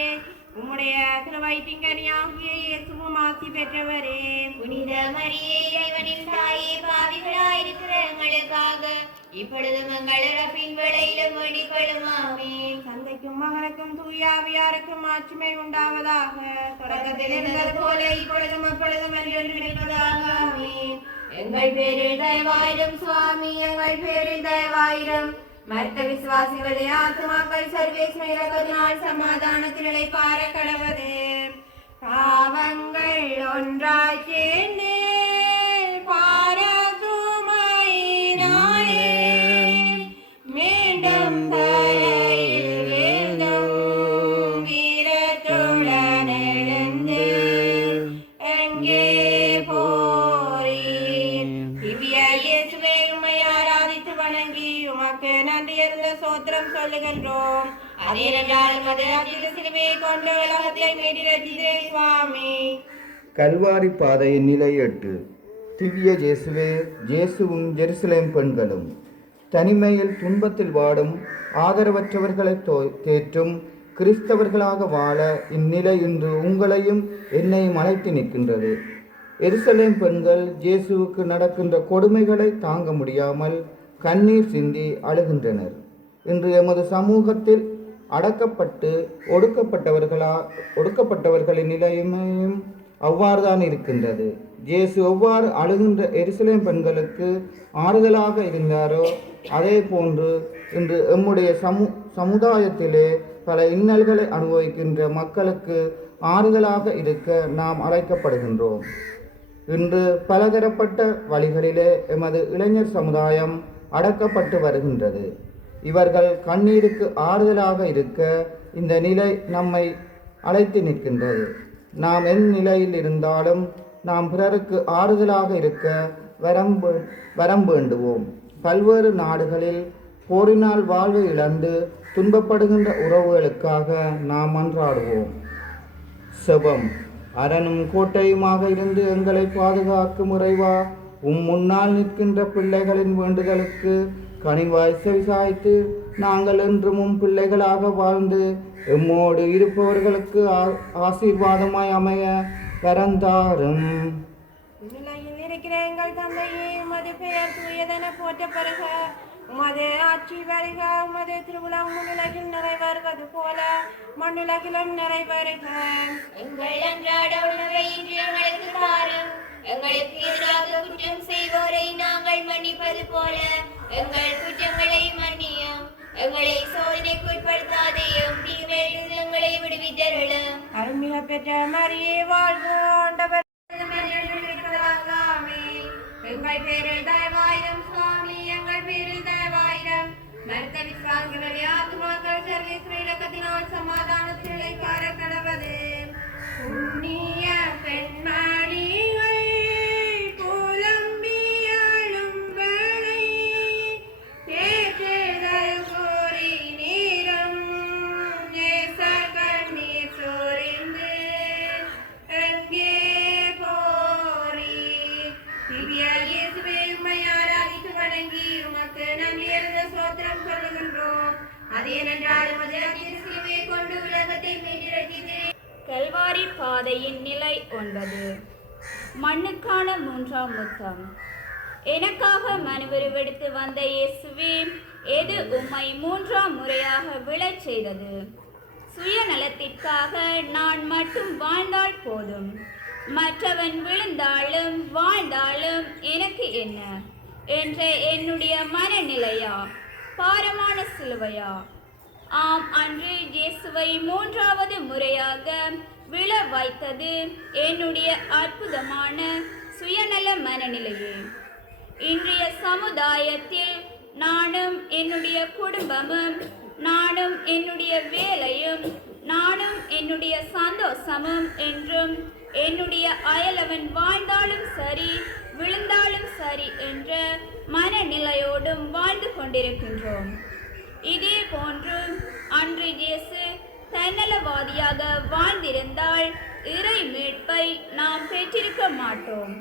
உம்முடைய திருவயிற்றின்கனியாகிய இயேசுவும் ஆசி பெற்றவரே. புனித மரியே, இறைவனின் தாயே, பாவிகளாயிருக்கிற எங்களுக்காக இப்பொழுதும் எங்கள் இறப்பின் வேளையிலும் வேண்டிக் கொள்ளும். ஆமென். தந்தைக்கும் மகனுக்கும் தூயாவியாருக்கும் ஆட்சிமை உண்டாவதாக. தொடக்கத்தில் இருந்தது போல இப்பொழுதும் அப்பொழுதும் என்றென்றும் இருப்பதாக. ஆமென். எங்கள் பேரில் தயவாயிரம் சுவாமி, எங்கள் பேரில் தயவாயிரம். மருத்த விசுவாசிகளே, ஆத்துமாக்கள் சர்வேஸ்வர இரக்கத்தினால் சமாதானத்தில் இளைப்பாற கடவது. பாவங்கள் ஒன்றாய் சேர்ந்து பாரசுமையினாலே மீண்டும் தரையில் வீழ்ந்தும் வீரத்துடன் எழுந்து எங்கே போரீர்? திவ்ய இயேசுவே, உம்மை ஆராதித்து வணங்கி உமக்கு நன்றியறிந்த சோத்திரம் சொல்லுகின்றோம். அதேனென்றால் உமது அச்சிறு சிலுவையை கொண்டு உலகத்தை மீட்டு ரட்சித்தீரே சுவாமி. கல்வாரி பாதையின் நிலை 8. திவ்ய இயேசுவே, இயேசுவும் ஜெருசலேம் பெண்களும் தனிமையில் துன்பத்தில் வாடும் ஆதரவற்றவர்களை தேற்றும் கிறிஸ்தவர்களாக வாழ இந்நிலை இன்று உங்களையும் என்னையும் அழைத்து நிற்கின்றது. எருசலேம் பெண்கள் இயேசுவுக்கு நடக்கின்ற கொடுமைகளை தாங்க முடியாமல் கண்ணீர் சிந்தி அழுகின்றனர். இன்று எமது சமூகத்தில் அடக்கப்பட்டு ஒடுக்கப்பட்டவர்களின் நிலையும் அவ்வாறுதான் இருக்கின்றது. இயேசு எவ்வாறு அழுகின்ற எருசலேம் பெண்களுக்கு ஆறுதலாக இருந்தாரோ அதே போன்று இன்று எம்முடைய சமுதாயத்திலே பல இன்னல்களை அனுபவிக்கின்ற மக்களுக்கு ஆறுதலாக இருக்க நாம் அழைக்கப்படுகின்றோம். இன்று பலதரப்பட்ட வழிகளிலே எமது இளைஞர் சமுதாயம் அடக்கப்பட்டு வருகின்றது. இவர்கள் கண்ணீருக்கு ஆறுதலாக இருக்க இந்த நிலை நம்மை அழைத்து நிற்கின்றது. நாம் என் நிலையில் இருந்தாலும் நாம் பிறருக்கு ஆறுதலாக இருக்க வரம் வேண்டுவோம். பல்வேறு நாடுகளில் போரினால் வாழ்வை இழந்து துன்பப்படுகின்ற உறவுகளுக்காக நாம் மன்றாடுவோம். செபம். அரணும் கோட்டையுமாக இருந்து எங்களை பாதுகாக்கும் இறைவா, முன்னால் நிற்கின்ற பிள்ளைகளின் வேண்டுதலுக்கு கனிவாய் செவிசாய்த்து நாங்கள் என்றும் பிள்ளைகளாக வாழ்ந்து எம்மோடு இருப்பவர்களுக்கு ஆசீர்வாதமாய் அமைய வரந்தாரும். நிலையில் இருக்கிற எங்கள் தந்தையே, உமது பெயர் தூயதென போற்றப்படுக. உமது ஆட்சி வருக. உமது திருவுளம் உலகில் நிறைவேறுவது போல மண்ணுலகிலும் நிறைவேறுக. எங்கள் அன்றாட உணவை இன்று எங்களுக்கு தாரும். எங்களுக்கு எதிராக குற்றம் செய்வோரை நாங்கள் மன்னிப்பது போல எங்கள் குற்றங்களை மன்னியும். எங்களை சோதனைக்குட்படுத்தாதையும், தீமையிலிருந்து எங்களை விடுவித்தருளும். அருள்மிக பெற்ற மரியே வாழ்க, ஆண்டவர் எங்கள் பேரில் தயவாயிரம் சுவாமி, எங்கள் பேரில் தயவாயிரம். மருத்த விசுவாசிகளே, ஆத்துமாக்கள் சர்வேஸ்வர இரக்கத்தினால் சமாதானத்தில் இளைப்பாற கடவது. புண்ணிய பெண்மணிகள் புலம்பியாளும் வேளை தேற்றுதல் கூறி நீரும் நேச கண்ணீர் சொரிந்து எங்கே போரீர்? திவ்ய இயேசுவே, உம்மை ஆராதித்து வணங்கி உமக்கு நன்றியறிந்த சோத்திரம் சொல்லுகின்றோம். அதேனென்றால் உமது அச்சிறு சிலுவையை கொண்டு உலகத்தை மீட்டு ரட்சித்தீரே. கல்வாரி பாதையின் நிலை 9. மண்ணுக்கான 3ஆம் முத்தம். எனக்காக மனுவிருவெடுத்து வந்த இயேசுவே, எது உம்மை 3ஆம் முறையாக விழச் செய்தது? சுயநலத்திற்காக நான் மட்டும் வாழ்ந்தால் போதும், மற்றவன் விழுந்தாலும் வாழ்ந்தாலும் எனக்கு என்ன என்ற என்னுடைய மனநிலையா? பாரமான சிலுவையா? ஆம், அன்று இயேசுவை 3வது முறையாக விழ வைத்தது என்னுடைய அற்புதமான சுயநல மனநிலையே. இன்றைய சமுதாயத்தில் நானும் என்னுடைய குடும்பமும், நானும் என்னுடைய வேலையும், நானும் என்னுடைய சந்தோஷமும் என்றும் என்னுடைய அயலவன் வாழ்ந்தாலும் சரி விழுந்தாலும் சரி என்ற மனநிலையோடும் வாழ்ந்து கொண்டிருக்கின்றோம். இதே போன்று அன்று இயேசு தன்னலவாதியாக வாழ்ந்திருந்தால் இறை மீட்பை நாம் பெற்றிருக்க மாட்டோம்.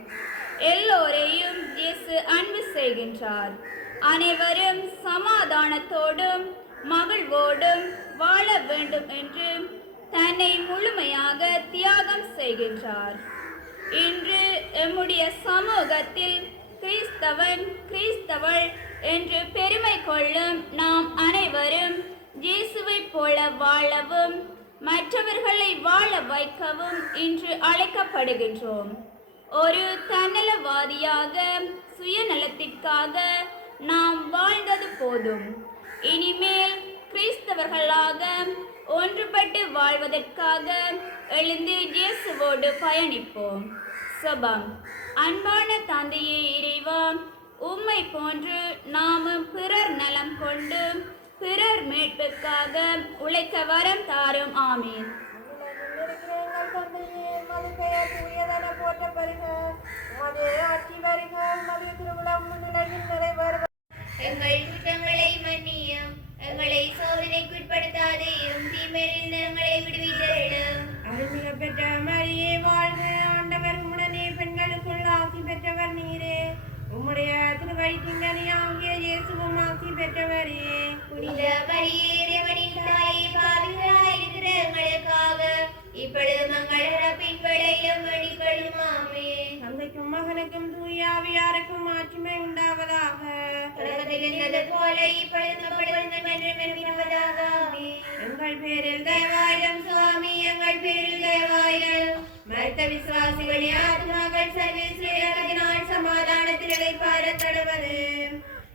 எல்லோரையும் இயேசு அன்பு செய்கின்றார். அனைவரும் சமாதானத்தோடும் மகிழ்வோடும் வாழ வேண்டும் என்று தன்னை முழுமையாக தியாகம் செய்கின்றார். இன்று எம்முடைய சமூகத்தில் கிறிஸ்தவன் கிறிஸ்தவள் என்று பெருமை கொள்ளும் நாம் அனைவரும் இயேசுவை போல வாழவும் மற்றவர்களை வாழ வைக்கவும் இன்று அழைக்கப்படுகின்றோம். ஒரு தன்னலவாதியாக சுயநலத்திற்காக நாம் வாழ்ந்தது போதும். இனிமேல் கிறிஸ்தவர்களாக ஒன்றுபட்டு வாழ்வதற்காக எழுந்து இயேசுவோடு பயணிப்போம். சுபம். அன்பான தந்தையே இறைவா, உம்மை போன்று நாமும் பிறர் நலம் கொண்டு பிறர் மீட்புக்காக உழைக்க வரம் தாரும். ஆமீன். எங்கள் தந்தையே, உமது பெயர் தூயதென போற்ற பெறுக. உமது ஆட்சி வருக. உமது திருவிழம் உலகில் நிறைவேறுக. எங்கள் குற்றங்களை மன்னியும், எங்களை சோதனைக்குட்படுத்தாதேயும், தீமையிலிருந்து எங்களை விடுவித்தருளும். அருள்மிக பெற்ற மரியே வாழ்க. ஆண்டவர் உடனே பெண்களுக்குள் ஆசி பெற்றவர் நீரே. உம்முடைய திருவயிற்றின் கனியாகிய இயேசுவும் ஆசி பெற்றவரே. புனித மரியே, இறைவனின் தாயே, பாவிகளாயிருக்கிற எங்களுக்காக இப்பொழுதும் எங்கள் இறப்பின் வேளையிலும் வேண்டிக் கொள்ளும். ஆமென். தந்தைக்கும் மகனுக்கும் தூய ஆவியாருக்கும் மாட்சிமை உண்டாவதாக. தொடக்கத்தில் இருந்தது போல இப்பொழுதும் எப்பொழுதும் என்றும் இருப்பதாக. ஆமென். எங்கள் பேரில் தயவாயிரம் சுவாமி, எங்கள் பேரில் தயவாயிரம். மருத்த விசுவாசிகளின் ஆத்மாக்கள் சர்வீஸ்வரத்தினால் சமாதானத்தில் இளைப்பாற தடுவது.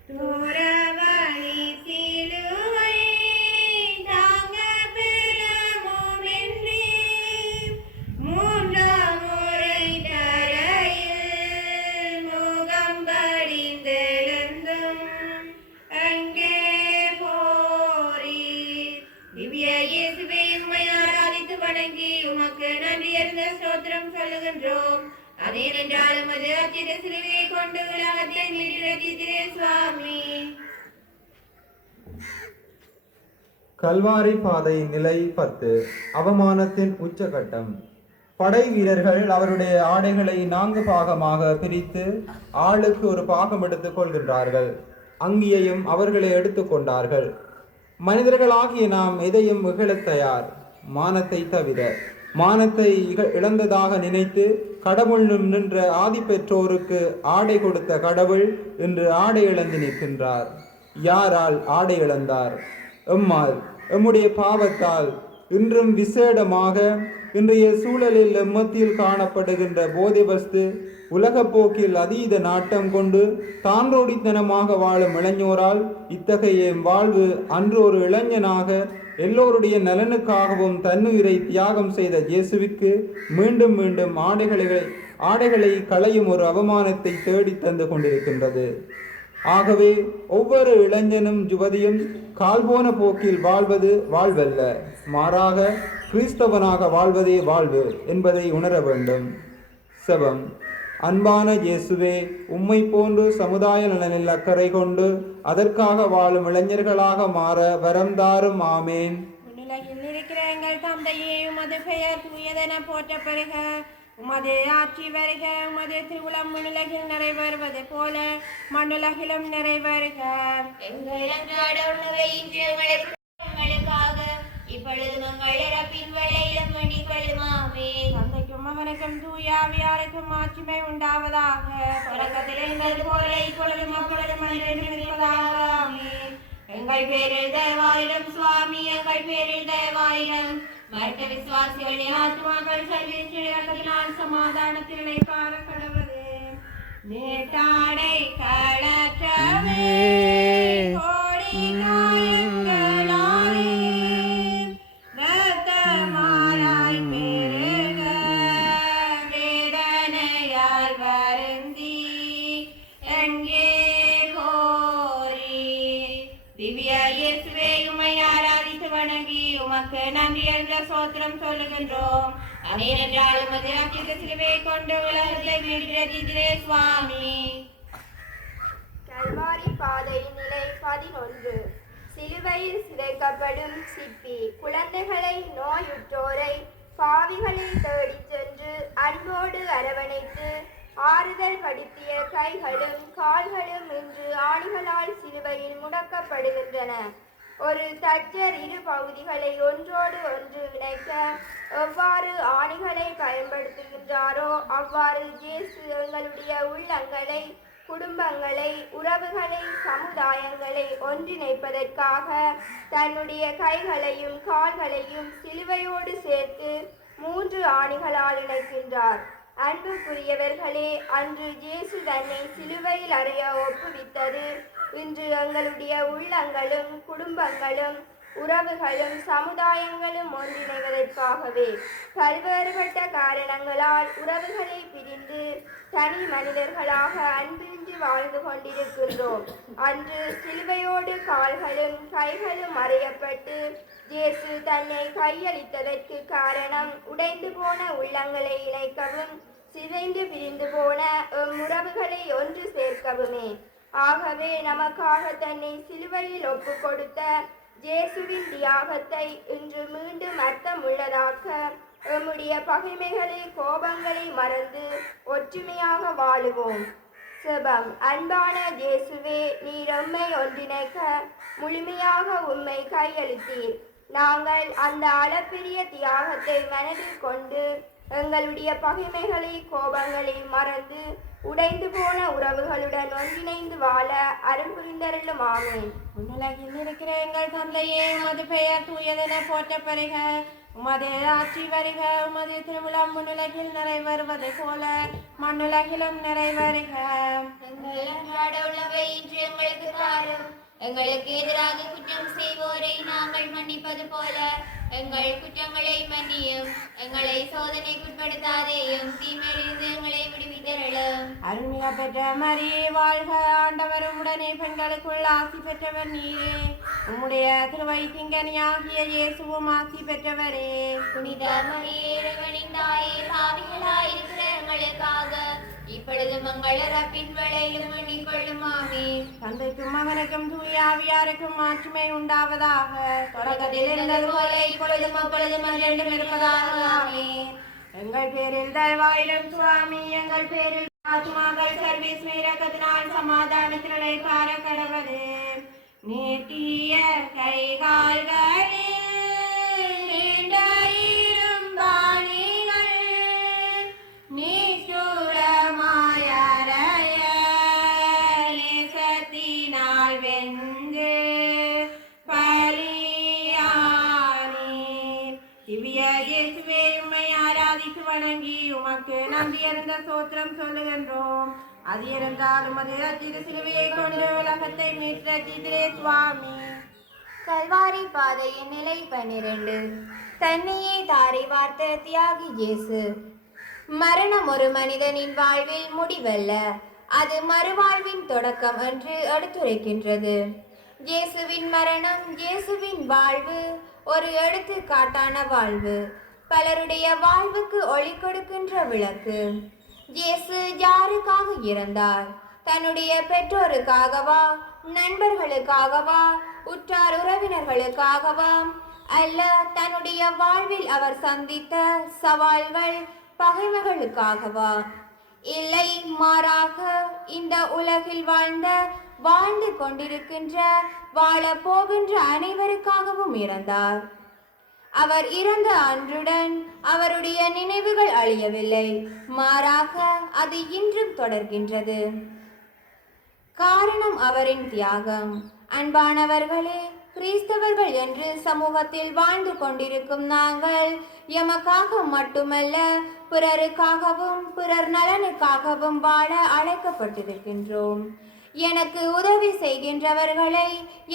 தூரவழி சிலுவை தாங்க பெறமுமின்றி மூன்றாம் முறை தரையில் முகம் படிந்தெழுந்தும் அங்கே போரீர். திவ்ய இயேசுவே, உம்மை ஆராதித்து வணங்கி உமக்கு நன்றி அறிந்த ஸ்தோத்திரம் சொல்லுகின்றோம். அதேனென்றால் உமது அச்சிட சிலுவையை கொண்டு உலகத்தை மீட்டு ரட்சித்தீரே சுவாமி. கல்வாரி பாதை நிலை 10. அவமானத்தின் உச்சகட்டம். படை வீரர்கள் அவருடைய ஆடைகளை 4 பாகமாக பிரித்து ஆளுக்கு ஒரு பாகம் எடுத்துக் கொள்கின்றார்கள். அங்கியையும் அவர்களை எடுத்துக்கொண்டார்கள். மனிதர்களாகிய நாம் எதையும் இகழத் தயார், மானத்தை தவிர. மானத்தை இழந்ததாக நினைத்து கடவுள் நின்ற ஆதி பெற்றோருக்கு ஆடை கொடுத்த கடவுள் இன்று ஆடை இழந்து நிற்கின்றார். யாரால் ஆடை இழந்தார்? எம்மால், எம்முடைய பாவத்தால். இன்றும் விசேடமாக இன்றைய சூழலில் மத்தியில் காணப்படுகின்ற போதை வஸ்து உலக போக்கில் அதீத நாட்டம் கொண்டு தான்றோடித்தனமாக வாழும் இளைஞரால் இத்தகைய வாழ்வு அன்று ஒரு இளைஞனாக எல்லோருடைய நலனுக்காகவும் தன்னுயிரை தியாகம் செய்த இயேசுவுக்கு மீண்டும் மீண்டும் ஆடைகளை களையும் ஒரு அவமானத்தை தேடி தந்து கொண்டிருக்கின்றது. ஆகவே ஒவ்வொரு இளைஞனும் யுவதியும் கால்போன போக்கில் வாழ்வது வாழ்வல்ல, மாறாக கிறிஸ்தவனாக வாழ்வதே வாழ்வு என்பதை உணர வேண்டும். செபம். அன்பான இயேசுவே, உம்மை போன்று சமுதாய நலனில் அக்கறை கொண்டு அதற்காக வாழும் இளைஞர்களாக மாற வரம் தாரும். ஆமேன். உலகில் இருக்கிற எங்கள் தந்தையே, உமது பெயர் தூயதென போற்ற பெறுக. உமது ஆட்சி வருக. உமது திருவுளம் உலகில் நிறைவேறுவது போல மண்ணுலகிலும் நிறைவேறுக. எங்கள் அன்றாட உணவை இன்று எங்களுக்காக இப்பொழுது எங்கள் இறப்பின் வேளையிலும் வேண்டிக் கொள்ளும். ஆமென். தந்தைக்கும் மகனுக்கும் தூய ஆவியாருக்கும் மாட்சிமை உண்டாவதாக. தொடக்கத்தில் இருந்தது போல இப்பொழுதும் அப்பொழுதும் என்றென்றும் இருப்பதாக. ஆமென். எங்கள் பேரில் தயவாயிரம் சுவாமி, எங்கள் பேரில் தயவாயிரம். மருத்த விசுவாசிகளின் ஆத்மாக்கள் சர்வீஸ்வரத்தினால் சமாதானத்தில் இளைப்பாற கடவுளே. நேட்டாடை களற்றவே கோடி காயங்களாலே இரத்தமாராய் பெருக வேதனையாய் வருந்தி எங்கே கோரி. திவ்ய இயேசுவே, உம்மை ஆராதித்து வணங்கி உமக்கு நன்றி என்ற சோத்திரம் சொல்லுகின்றோம். அதேனென்றால் உமது அச்சித சிலுவையை கொண்டு உலகத்தை மீட்கிறீரே சுவாமி. கல்வாரி பாதை நிலை 11. சிலுவையில் சிதைக்கப்படும் சிப்பி குழந்தைகளை, நோயுற்றோரை, பாவிகளை தேடிச் சென்று அன்போடு அரவணைத்து ஆறுதல் படுத்திய கைகளும் கால்களும் இன்று ஆணிகளால் சிலுவையில் முடக்கப்படுகின்றன. ஒரு தச்சர் இரு பகுதிகளை ஒன்றோடு ஒன்று இணைக்க எவ்வாறு ஆணிகளை பயன்படுத்துகின்றாரோ அவ்வாறு இயேசு எங்களுடைய உள்ளங்களை, குடும்பங்களை, உறவுகளை, சமுதாயங்களை ஒன்றிணைப்பதற்காக தன்னுடைய கைகளையும் கால்களையும் சிலுவையோடு சேர்த்து 3 ஆணிகளால் இணைக்கின்றார். அன்புக்குரியவர்களே, அன்று இயேசு தன்னை சிலுவையில் அறைய ஒப்புவித்தது இன்று எங்களுடைய உள்ளங்களும், குடும்பங்களும், உறவுகளும், சமுதாயங்களும் ஒன்றிணைவதற்காகவே. பல்வேறுபட்ட காரணங்களால் உறவுகளை பிரிந்து தனி மனிதர்களாக அன்பின்றி வாழ்ந்து கொண்டிருக்கின்றோம். அன்று சிலுவையோடு கால்களும் கைகளும் அறையப்பட்டு இயேசு தன்னை கையளித்ததற்கு காரணம் உடைந்து போன உள்ளங்களை இணைக்கவும், சிதைந்து பிரிந்து போன உறவுகளை ஒன்று சேர்க்கவுமே. ஆகவே நமக்காக தன்னை சிலுவையில் ஒப்பு கொடுத்த இயேசுவின் தியாகத்தை இன்று மீண்டும் அர்த்தமுள்ளதாக்க எம்முடைய பகைமைகளை, கோபங்களை மறந்து ஒற்றுமையாக வாழுவோம். செபம். அன்பான இயேசுவே, நீர் எம்மை ஒன்றிணைக்க முழுமையாக உம்மை கையளித்தீர். நாங்கள் அந்த அளப்பெரிய தியாகத்தை மனதில் கொண்டு எங்களுடைய பகைமைகளை, கோபங்களை மறந்து உடைந்து போன உறவுகளுடன் ஒன்றிணைந்து வாழ அருள்புரிந்தருளும். ஆமென். உலகில் இருக்கிற எங்கள் தந்தையே, உமது பெயர் தூயதென போற்றப்பெறுக. உமது ஆட்சி வருக. உமது திருவிழம் முன்னுலகில் நிறைவேறுவது போல மண்ணுலகிலும் நிறைவேறுக. எங்கள் அன்றாட உணவை இன்று எங்களுக்கு தாரும். எங்களுக்கு எதிராக குற்றம் செய்வோரை நாங்கள் மன்னிப்பது போல எங்கள் குற்றங்களை மன்னியும். எங்களை சோதனைக்குட்படுத்தாதேயும், தீமையிலிருந்து எங்களை விடுவித்தருளும். அருள்மிக பெற்ற மரியே வாழ்க. ஆண்டவர் உடனே பெண்களுக்குள் ஆசி பெற்றவர் நீரே. உம்முடைய திருவயிற்றிங்கனியாகிய இயேசுவும் ஆசி பெற்றவரே. புனித மரியே, இறைவனின் தாயே, பாவிகளாயிருக்கிற எங்களுக்காக இப்பொழுதும் எங்கள் இறப்பின் வேளையிலும் வேண்டிக் கொள்ளும். ஆமென். தந்தைக்கும் மகனுக்கும் தூய ஆவியாருக்கும் மாற்றுமை உண்டாவதாக. தொடக்கத்தில் இருந்தது போல இப்பொழுதும் அப்பொழுதும் என்றென்றும் இருப்பதாக. ஆமென். எங்கள் பேரில் தயவாயிரும் சுவாமி. எங்கள் பேரில் ஆத்மாக்கள் சர்வீஸ் மீறக்கத்தினால் சமாதானத்திலே கார கடவுளே. நீட்டிய கைகால்களில் நீண்ட இரும்பாணிகள் நிஷ்டூரமாய் அறைய நேசத்தினால் வெந்து பலியானீர். திவ்ய இயேசுவே, உம்மை ஆராதித்து வணங்கி உமக்கு நன்றியறிந்த சோத்திரம் சொல்லுகின்றோம். அது இருந்தால் உமது அச்சிறு சிலுவையை கொண்டு உலகத்தை மீட்டே சுவாமி. கல்வாரி பாதையின் நிலை 12. தன்னையே தாரை வார்த்த தியாகி இயேசு. மரணம் ஒரு மனிதனின் வாழ்வில் முடிவல்ல, அது மறுவாழ்வின் தொடக்கம் என்று எடுத்துரைக்கின்றது. இயேசுவின் மரணம், இயேசுவின் வாழ்வு ஒரு எடுத்துக்காட்டான வாழ்வு, பலருடைய வாழ்வுக்கு ஒளி கொடுக்கின்ற விளக்கு. இயேசு யாருக்காக இறந்தார்? தன்னுடைய பெற்றோருக்காகவா, நண்பர்களுக்காகவா, உற்றார் உறவினர்களுக்காகவா? அல்ல, தன்னுடைய வாழ்வில் அவர் சந்தித்த சவால்கள், பகைமைகளுக்காகவா? இல்லை, மாறாக இந்த உலகில் வாழ்ந்து கொண்டிருக்கின்ற, வாழ போகின்ற அனைவருக்காகவும் இறந்தார். அவர் இறந்த அன்றுடன் அவருடைய நினைவுகள் அழியவில்லை, மாறாக அது இன்றும் தொடர்கின்றது. காரணம் அவரின் தியாகம். அன்பானவர்களே, கிறிஸ்தவர்கள் என்று சமூகத்தில் வாழ்ந்து கொண்டிருக்கும் நாங்கள் எமக்காக மட்டுமல்ல, பிறருக்காகவும் பிறர் நலனுக்காகவும் வாழ அழைக்கப்பட்டிருக்கின்றோம். எனக்கு உதவி செய்கின்றவர்களை,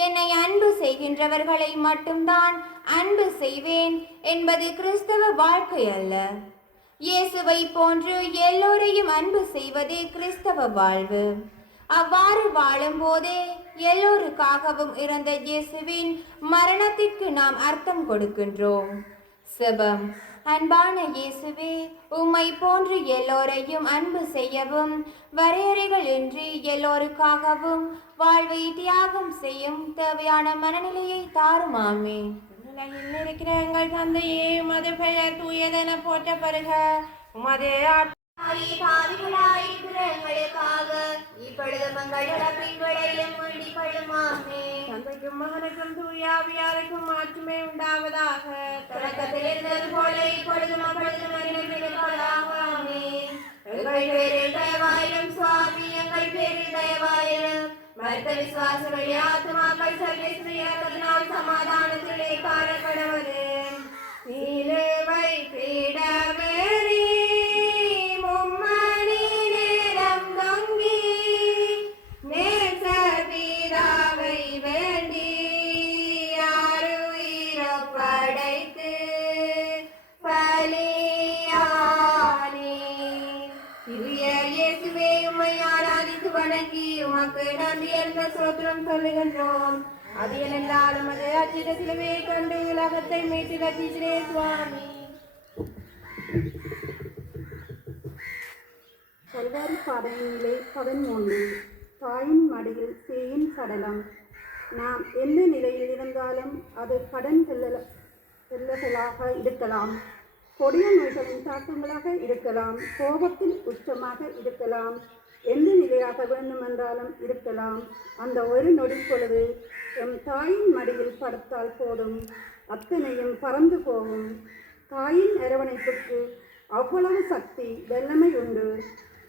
என்னை அன்பு செய்கின்றவர்களை மட்டும்தான் அன்பு செய்வேன் என்பது கிறிஸ்தவ வாழ்க்கை அல்ல. இயேசுவை போன்று எல்லோரையும் அன்பு செய்வது கிறிஸ்தவ வாழ்வு. அவ்வாறு வாழும்போதே எல்லோருக்காகவும் இறந்த இயேசுவின் மரணத்திற்கு நாம் அர்த்தம் கொடுக்கின்றோம். செபம். அன்பான இயேசுவே, உம்மை போன்று எல்லோரையும் அன்பு செய்யவும் வரையறைகள் இன்றி எல்லோருக்காகவும் வாழ்வை தியாகம் செய்யும் தேவையான மனநிலையை தாருமாமே. உலகில் இருக்கிற எங்கள் தந்தையே, உமது பெயர் தூயதென போற்றப்படுக. உமது பாவிகளாயிருக்கிற எங்களுக்காக இப்பொழுது எங்கள் இறப்பின் வேளையிலும் வேண்டிக் கொள்ளுமாமே. தந்தைக்கும் மகனுக்கும் தூயாவியாருக்கும் மாற்றுமே உண்டாவதாக. தொடக்கத்தில் இருந்தது போல இப்பொழுதும் அப்பொழுதும் இருப்பதாகவே. எங்கள் பேரில் தயவாயிரும் சுவாமி, எங்கள் பேரில் தயவாயிரும். மருத்த விசுவாசிகளுடைய ஆத்மாக்கள் சர்வேஸ்வரியால் சமாதானத்திலே காணப்படுவது. சிலுவை பீடமேறி மும்மணி நேரம் தொங்கி நேச பிதாவை வேண்டி படைத்து பலியானே. திவ்ய இயேசுவே, உம்மை ஆராதித்து வணங்கி உமக்கு நன்றி என்ற சோத்திரம் சொல்லுகின்றோம். அது என்றாலும் அது அச்சித சிலுவையை கண்டு உலகத்தை மீட்டு ரசிக்கிறே சுவாமி. கல்வாரி பாதையிலே 13. தாயின் மடியில் சேயின் சடலம். நாம் எந்த நிலையில் இருந்தாலும் அது கடன் செல்லகளாக இருக்கலாம், கொடிய நோய்களின் தாக்கங்களாக இருக்கலாம், கோபத்தில் உச்சமாக இருக்கலாம், எந்த நிலையாக வேண்டுமென்றாலும் இருக்கலாம். அந்த ஒரு நொடி பொழுது எம் தாயின் மடியில் படுத்தால் போதும், அத்தனையும் பறந்து போகும். தாயின் அரவணைப்புக்கு அவ்வளவு சக்தி வல்லமை உண்டு.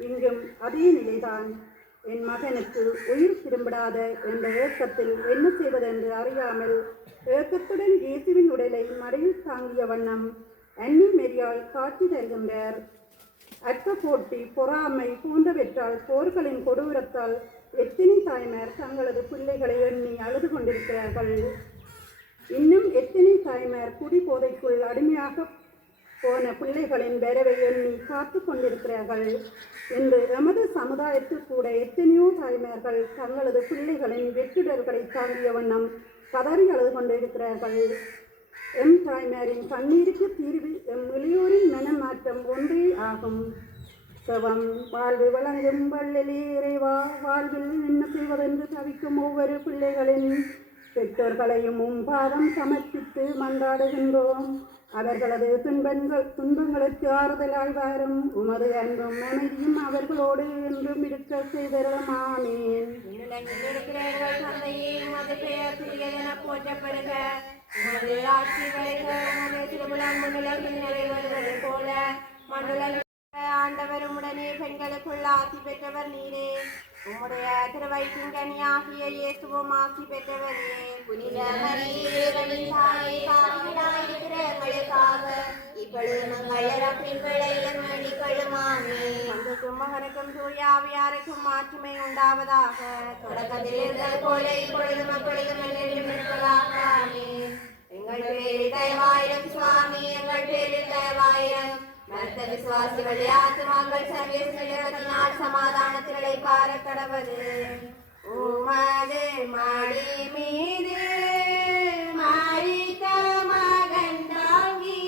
இங்கும் அதே நிலைதான். என் மகனுக்கு உயிர் திரும்பிடாத என்ற ஏக்கத்தில் என்ன செய்வதென்று அறியாமல் ஏக்கத்துடன் இயேசுவின் உடலை மடியில் தாங்கிய வண்ணம் அன்னி மெரியால் காட்சி தருகின்றார். அற்ப போட்டி, பொறாமை போன்றவற்றால், போர்களின் கொடூரத்தால் எத்தனை தாய்மார் தங்களது பிள்ளைகளை எண்ணி அழுது கொண்டிருக்கிறார்கள். இன்னும் எத்தனை தாய்மார் குடி போதைக்குள் அடிமையாக போன பிள்ளைகளின் வரவை எண்ணி காத்து கொண்டிருக்கிறார்கள். இன்று எமது சமுதாயத்தில் கூட எத்தனையோ தாய்மார்கள் தங்களது பிள்ளைகளின் வெற்றிடர்களை தாங்கிய வண்ணம் கதறி அழுது கொண்டிருக்கிறார்கள். எம் தாய்மாரின் கண்ணீருக்கு தீர்வு எம் இளையோரின் மனமாற்றம் ஒன்றே ஆகும். செவம். வாழ்வு வழங்கும் வள்ளலே இறைவா, வாழ்வில் என்ன செய்வதென்று தவிக்கும் ஒவ்வொரு பிள்ளைகளின் பெற்றோர்களையும் பாதம் சமர்ப்பித்து மன்றாடுகின்றோம். அவர்களது துன்பங்களுக்கு ஆறுதலாய் வாரும் உமது அன்பும் அமைதியும் அவர்களோடு என்றும் இருக்க செய்தரும். ஆமீன். இருக்கிற எங்கள் தந்தையே, உமது பெயர் தூயதென போற்றப்படுக. உமது ஆட்சி வருக. உமது திருவிழம் மண்ணுலகில் நிறைவேறுவது போல மண்ணுலகில் ஆண்டவரும் உடனே பெண்களுக்குள் ஆசி பெற்றவர் நீரே. உம்முடைய திருவயிற்றின் கனியாகிய இயேசுவும் ஆசி பெற்றவரே. புனித மரியே, தாயே, பாவிகளாயிருக்கிற எங்களுக்காக இப்பொழுது எங்கள் இறப்பின் வேளையிலும் வேண்டிக் கொள்ளுமாமே. தந்தைக்கும் மகனுக்கும் தூயாவியாருக்கும் மாற்றுமை உண்டாவதாக. தொடக்கத்தில் இருந்தது போல இப்பொழுதும் அப்பொழுதும் என்றென்றும் இருப்பதாக. ஆமென். எங்கள் பேரில் தயவாயிரும் சுவாமி, எங்கள் பேரில் தயவாயிரும். மருத்த விசுவாசிகளுடைய ஆத்மாக்கள் சர்வேஸ்வரியால் சமாதானத்திலே பார கடவது. உமது மடி மீது மரித்த மகன் தாங்கி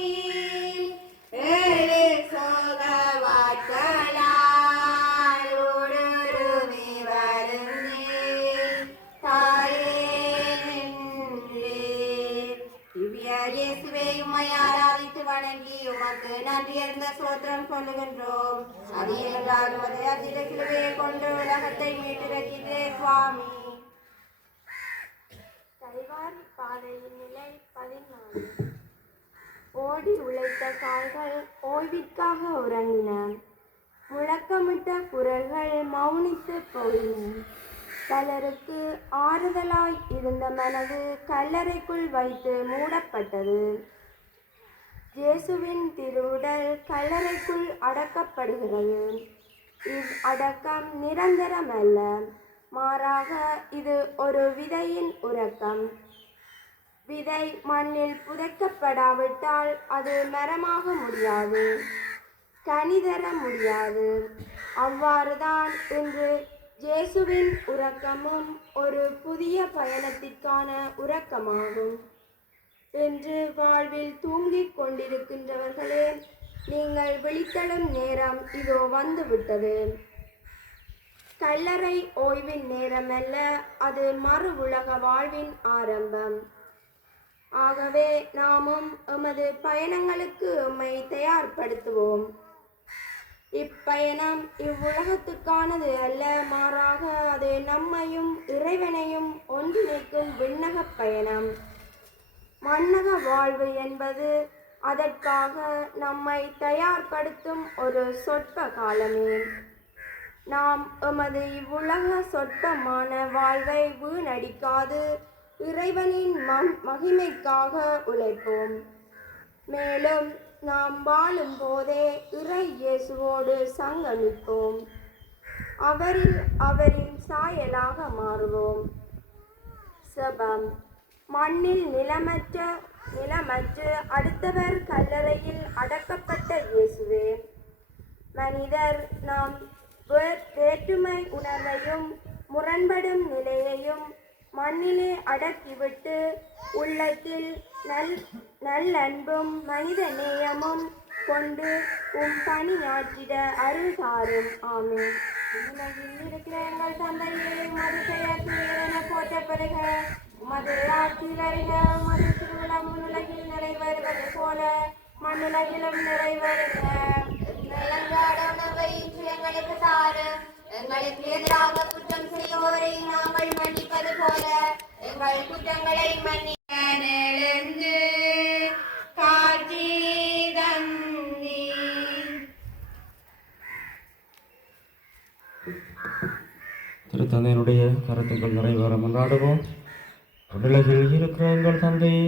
ஏழு சோக வாட்களால் ஊடுருவி வருந்தே தாயே நின்றே. திவ்ய இயேசுவே, உம்மை ஆராதித்து வணங்கி உமக்கு நன்றி அறிந்த சோத்திரம் சொல்லுகின்றோம். அது என்றால் உமது அச்சித சிலுவையை கொண்டு உலகத்தை மீட்டு ரசித்தே சுவாமி. கல்வாரி பாதையின் நிலை 14. ஓடி உழைத்த கால்கள் ஓய்விற்காக உறங்கின, முழக்கமிட்ட குரல்கள் மௌனித்து போயின. பலருக்கு ஆறுதலாய் இருந்த மனது கல்லறைக்குள் வைத்து மூடப்பட்டது. இயேசுவின் திருவுடல் கல்லறைக்குள் அடக்கப்படுகிறது. அடக்கம் நிரந்தரமல்ல, மாறாக இது ஒரு விதையின் உறக்கம். விதை மண்ணில் புதைக்கப்படாவிட்டால் அது மரமாக முடியாது, கனி தர முடியாது. அவ்வாறுதான் இன்று இயேசுவின் உறக்கமும் ஒரு புதிய பயணத்திற்கான உறக்கமாகும். இன்று வாழ்வில் தூங்கிக் கொண்டிருக்கின்றவர்களே, நீங்கள் விழித்தெழும் நேரம் இதோ வந்துவிட்டது. கல்லறை ஓய்வின் நேரமல்ல, அது மறு உலக வாழ்வின் ஆரம்பம். ஆகவே நாமும் எமது பயணங்களுக்கு எம்மை தயார்படுத்துவோம். இப்பயணம் இவ்வுலகத்துக்கானது அல்ல, மாறாக அது நம்மையும் இறைவனையும் ஒன்றிணைக்கும் விண்ணகப் பயணம். மண்ணக வாழ்வு என்பது அதற்காக நம்மை தயார்படுத்தும் ஒரு சொற்ப காலமே. நாம் எமது இவ்வுலக சொற்பமான வாழ்வை வீணடிக்காது இறைவனின் மகிமைக்காக உழைப்போம். மேலும் நாம் வாழும் போதே இறை இயேசுவோடு சங்கமிப்போம். அவரின் சாயலாக மாறுவோம். செபம். மண்ணில் நிலமற்று அடுத்தவர் கல்லறையில் அடக்கப்பட்ட இயேசுவே, மனிதர் நாம் வேற்றுமை உணர்வையும் முரண்படும் நிலையையும் மண்ணிலே அடக்கிவிட்டு உள்ளத்தில் நல்லன்பும் மனித நேயமும் கொண்டு பணியாற்றிட அருள் தாரும். ஆமென். உலகில் இருக்கிற எங்கள் தந்தையே, உமது பெயர் தூயதென போற்றப்படுக. உமது ஆட்சி வருக. உமது திருவிழம் உலகில் நிறைவேறுவது போல மண்ணுலகிலும் நிறைவேறுக. உணவை இன்று எங்களுக்கு தாரும். எங்களுக்கு எதிராக குற்றம் செய்வோரை நாங்கள் மன்னிப்பது போல எங்கள் குற்றங்களை மன்னித்து காட்சி தந்தி. திருத்தந்தையினுடைய கருத்துக்கள் நிறைவேற கொண்டாடுவோம். உலகில் இருக்கிற எங்கள் தந்தையே,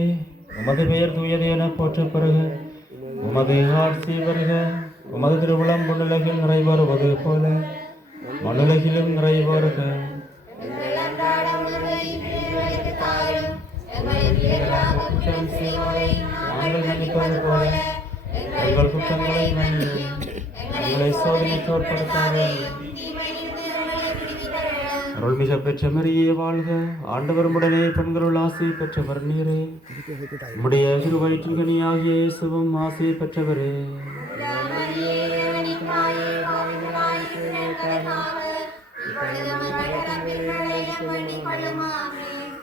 உமது பெயர் தூயது என போற்றப்படுக. உமது ஆட்சி வருக. உமது திருவிழம் உலகில் நிறைவேறுவது போல மண்ணுலகிலும் நிறைவேறுக. நாங்கள் மன்னிப்பது போல எங்கள் குற்றங்களை மன்னியும். எங்களை சோதனைக்கு உட்படுத்தாதேயும். அருள்மிக பெற்ற மரியே வாழ்க. ஆண்டவர் உடனே பெண்களுள் ஆசை பெற்றவர் நீரே. உம்முடைய திருவயிற்றின் கனியாகிய இயேசுவும் ஆசை பெற்றவரே.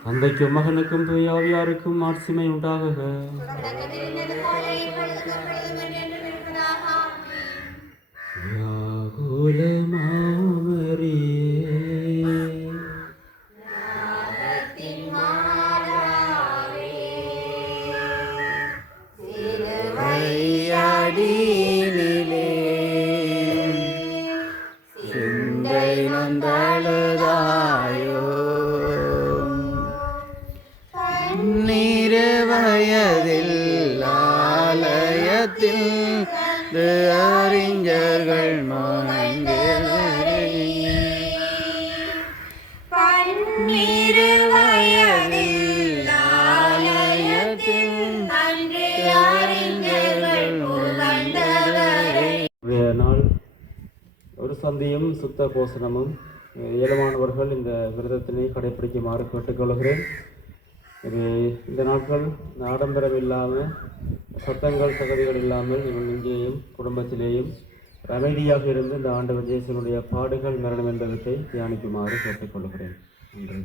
தந்தைக்கும் மகனுக்கும் தூய ஆவியாருக்கும் ஆட்சிமை உண்டாகுக. அறிஞர்கள் நாள் ஒரு சந்தியும் சுத்த போசனமும் ஏழமானவர்கள் இந்த விரதத்தினை கடைபிடிக்குமாறு கேட்டுக்கொள்கிறேன். இந்த நாட்கள் ஆடம்பரம் இல்லாமல் சத்தங்கள் தகுதிகள் இல்லாமல் நீங்கள் இங்கேயும் குடும்பத்திலேயும் அமைதியாக இருந்து இந்த ஆண்டவர் இயேசுவினுடைய பாடுகள் மரணம் என்பதை தியானிக்குமாறு கேட்டுக்கொள்கிறேன். நன்றி.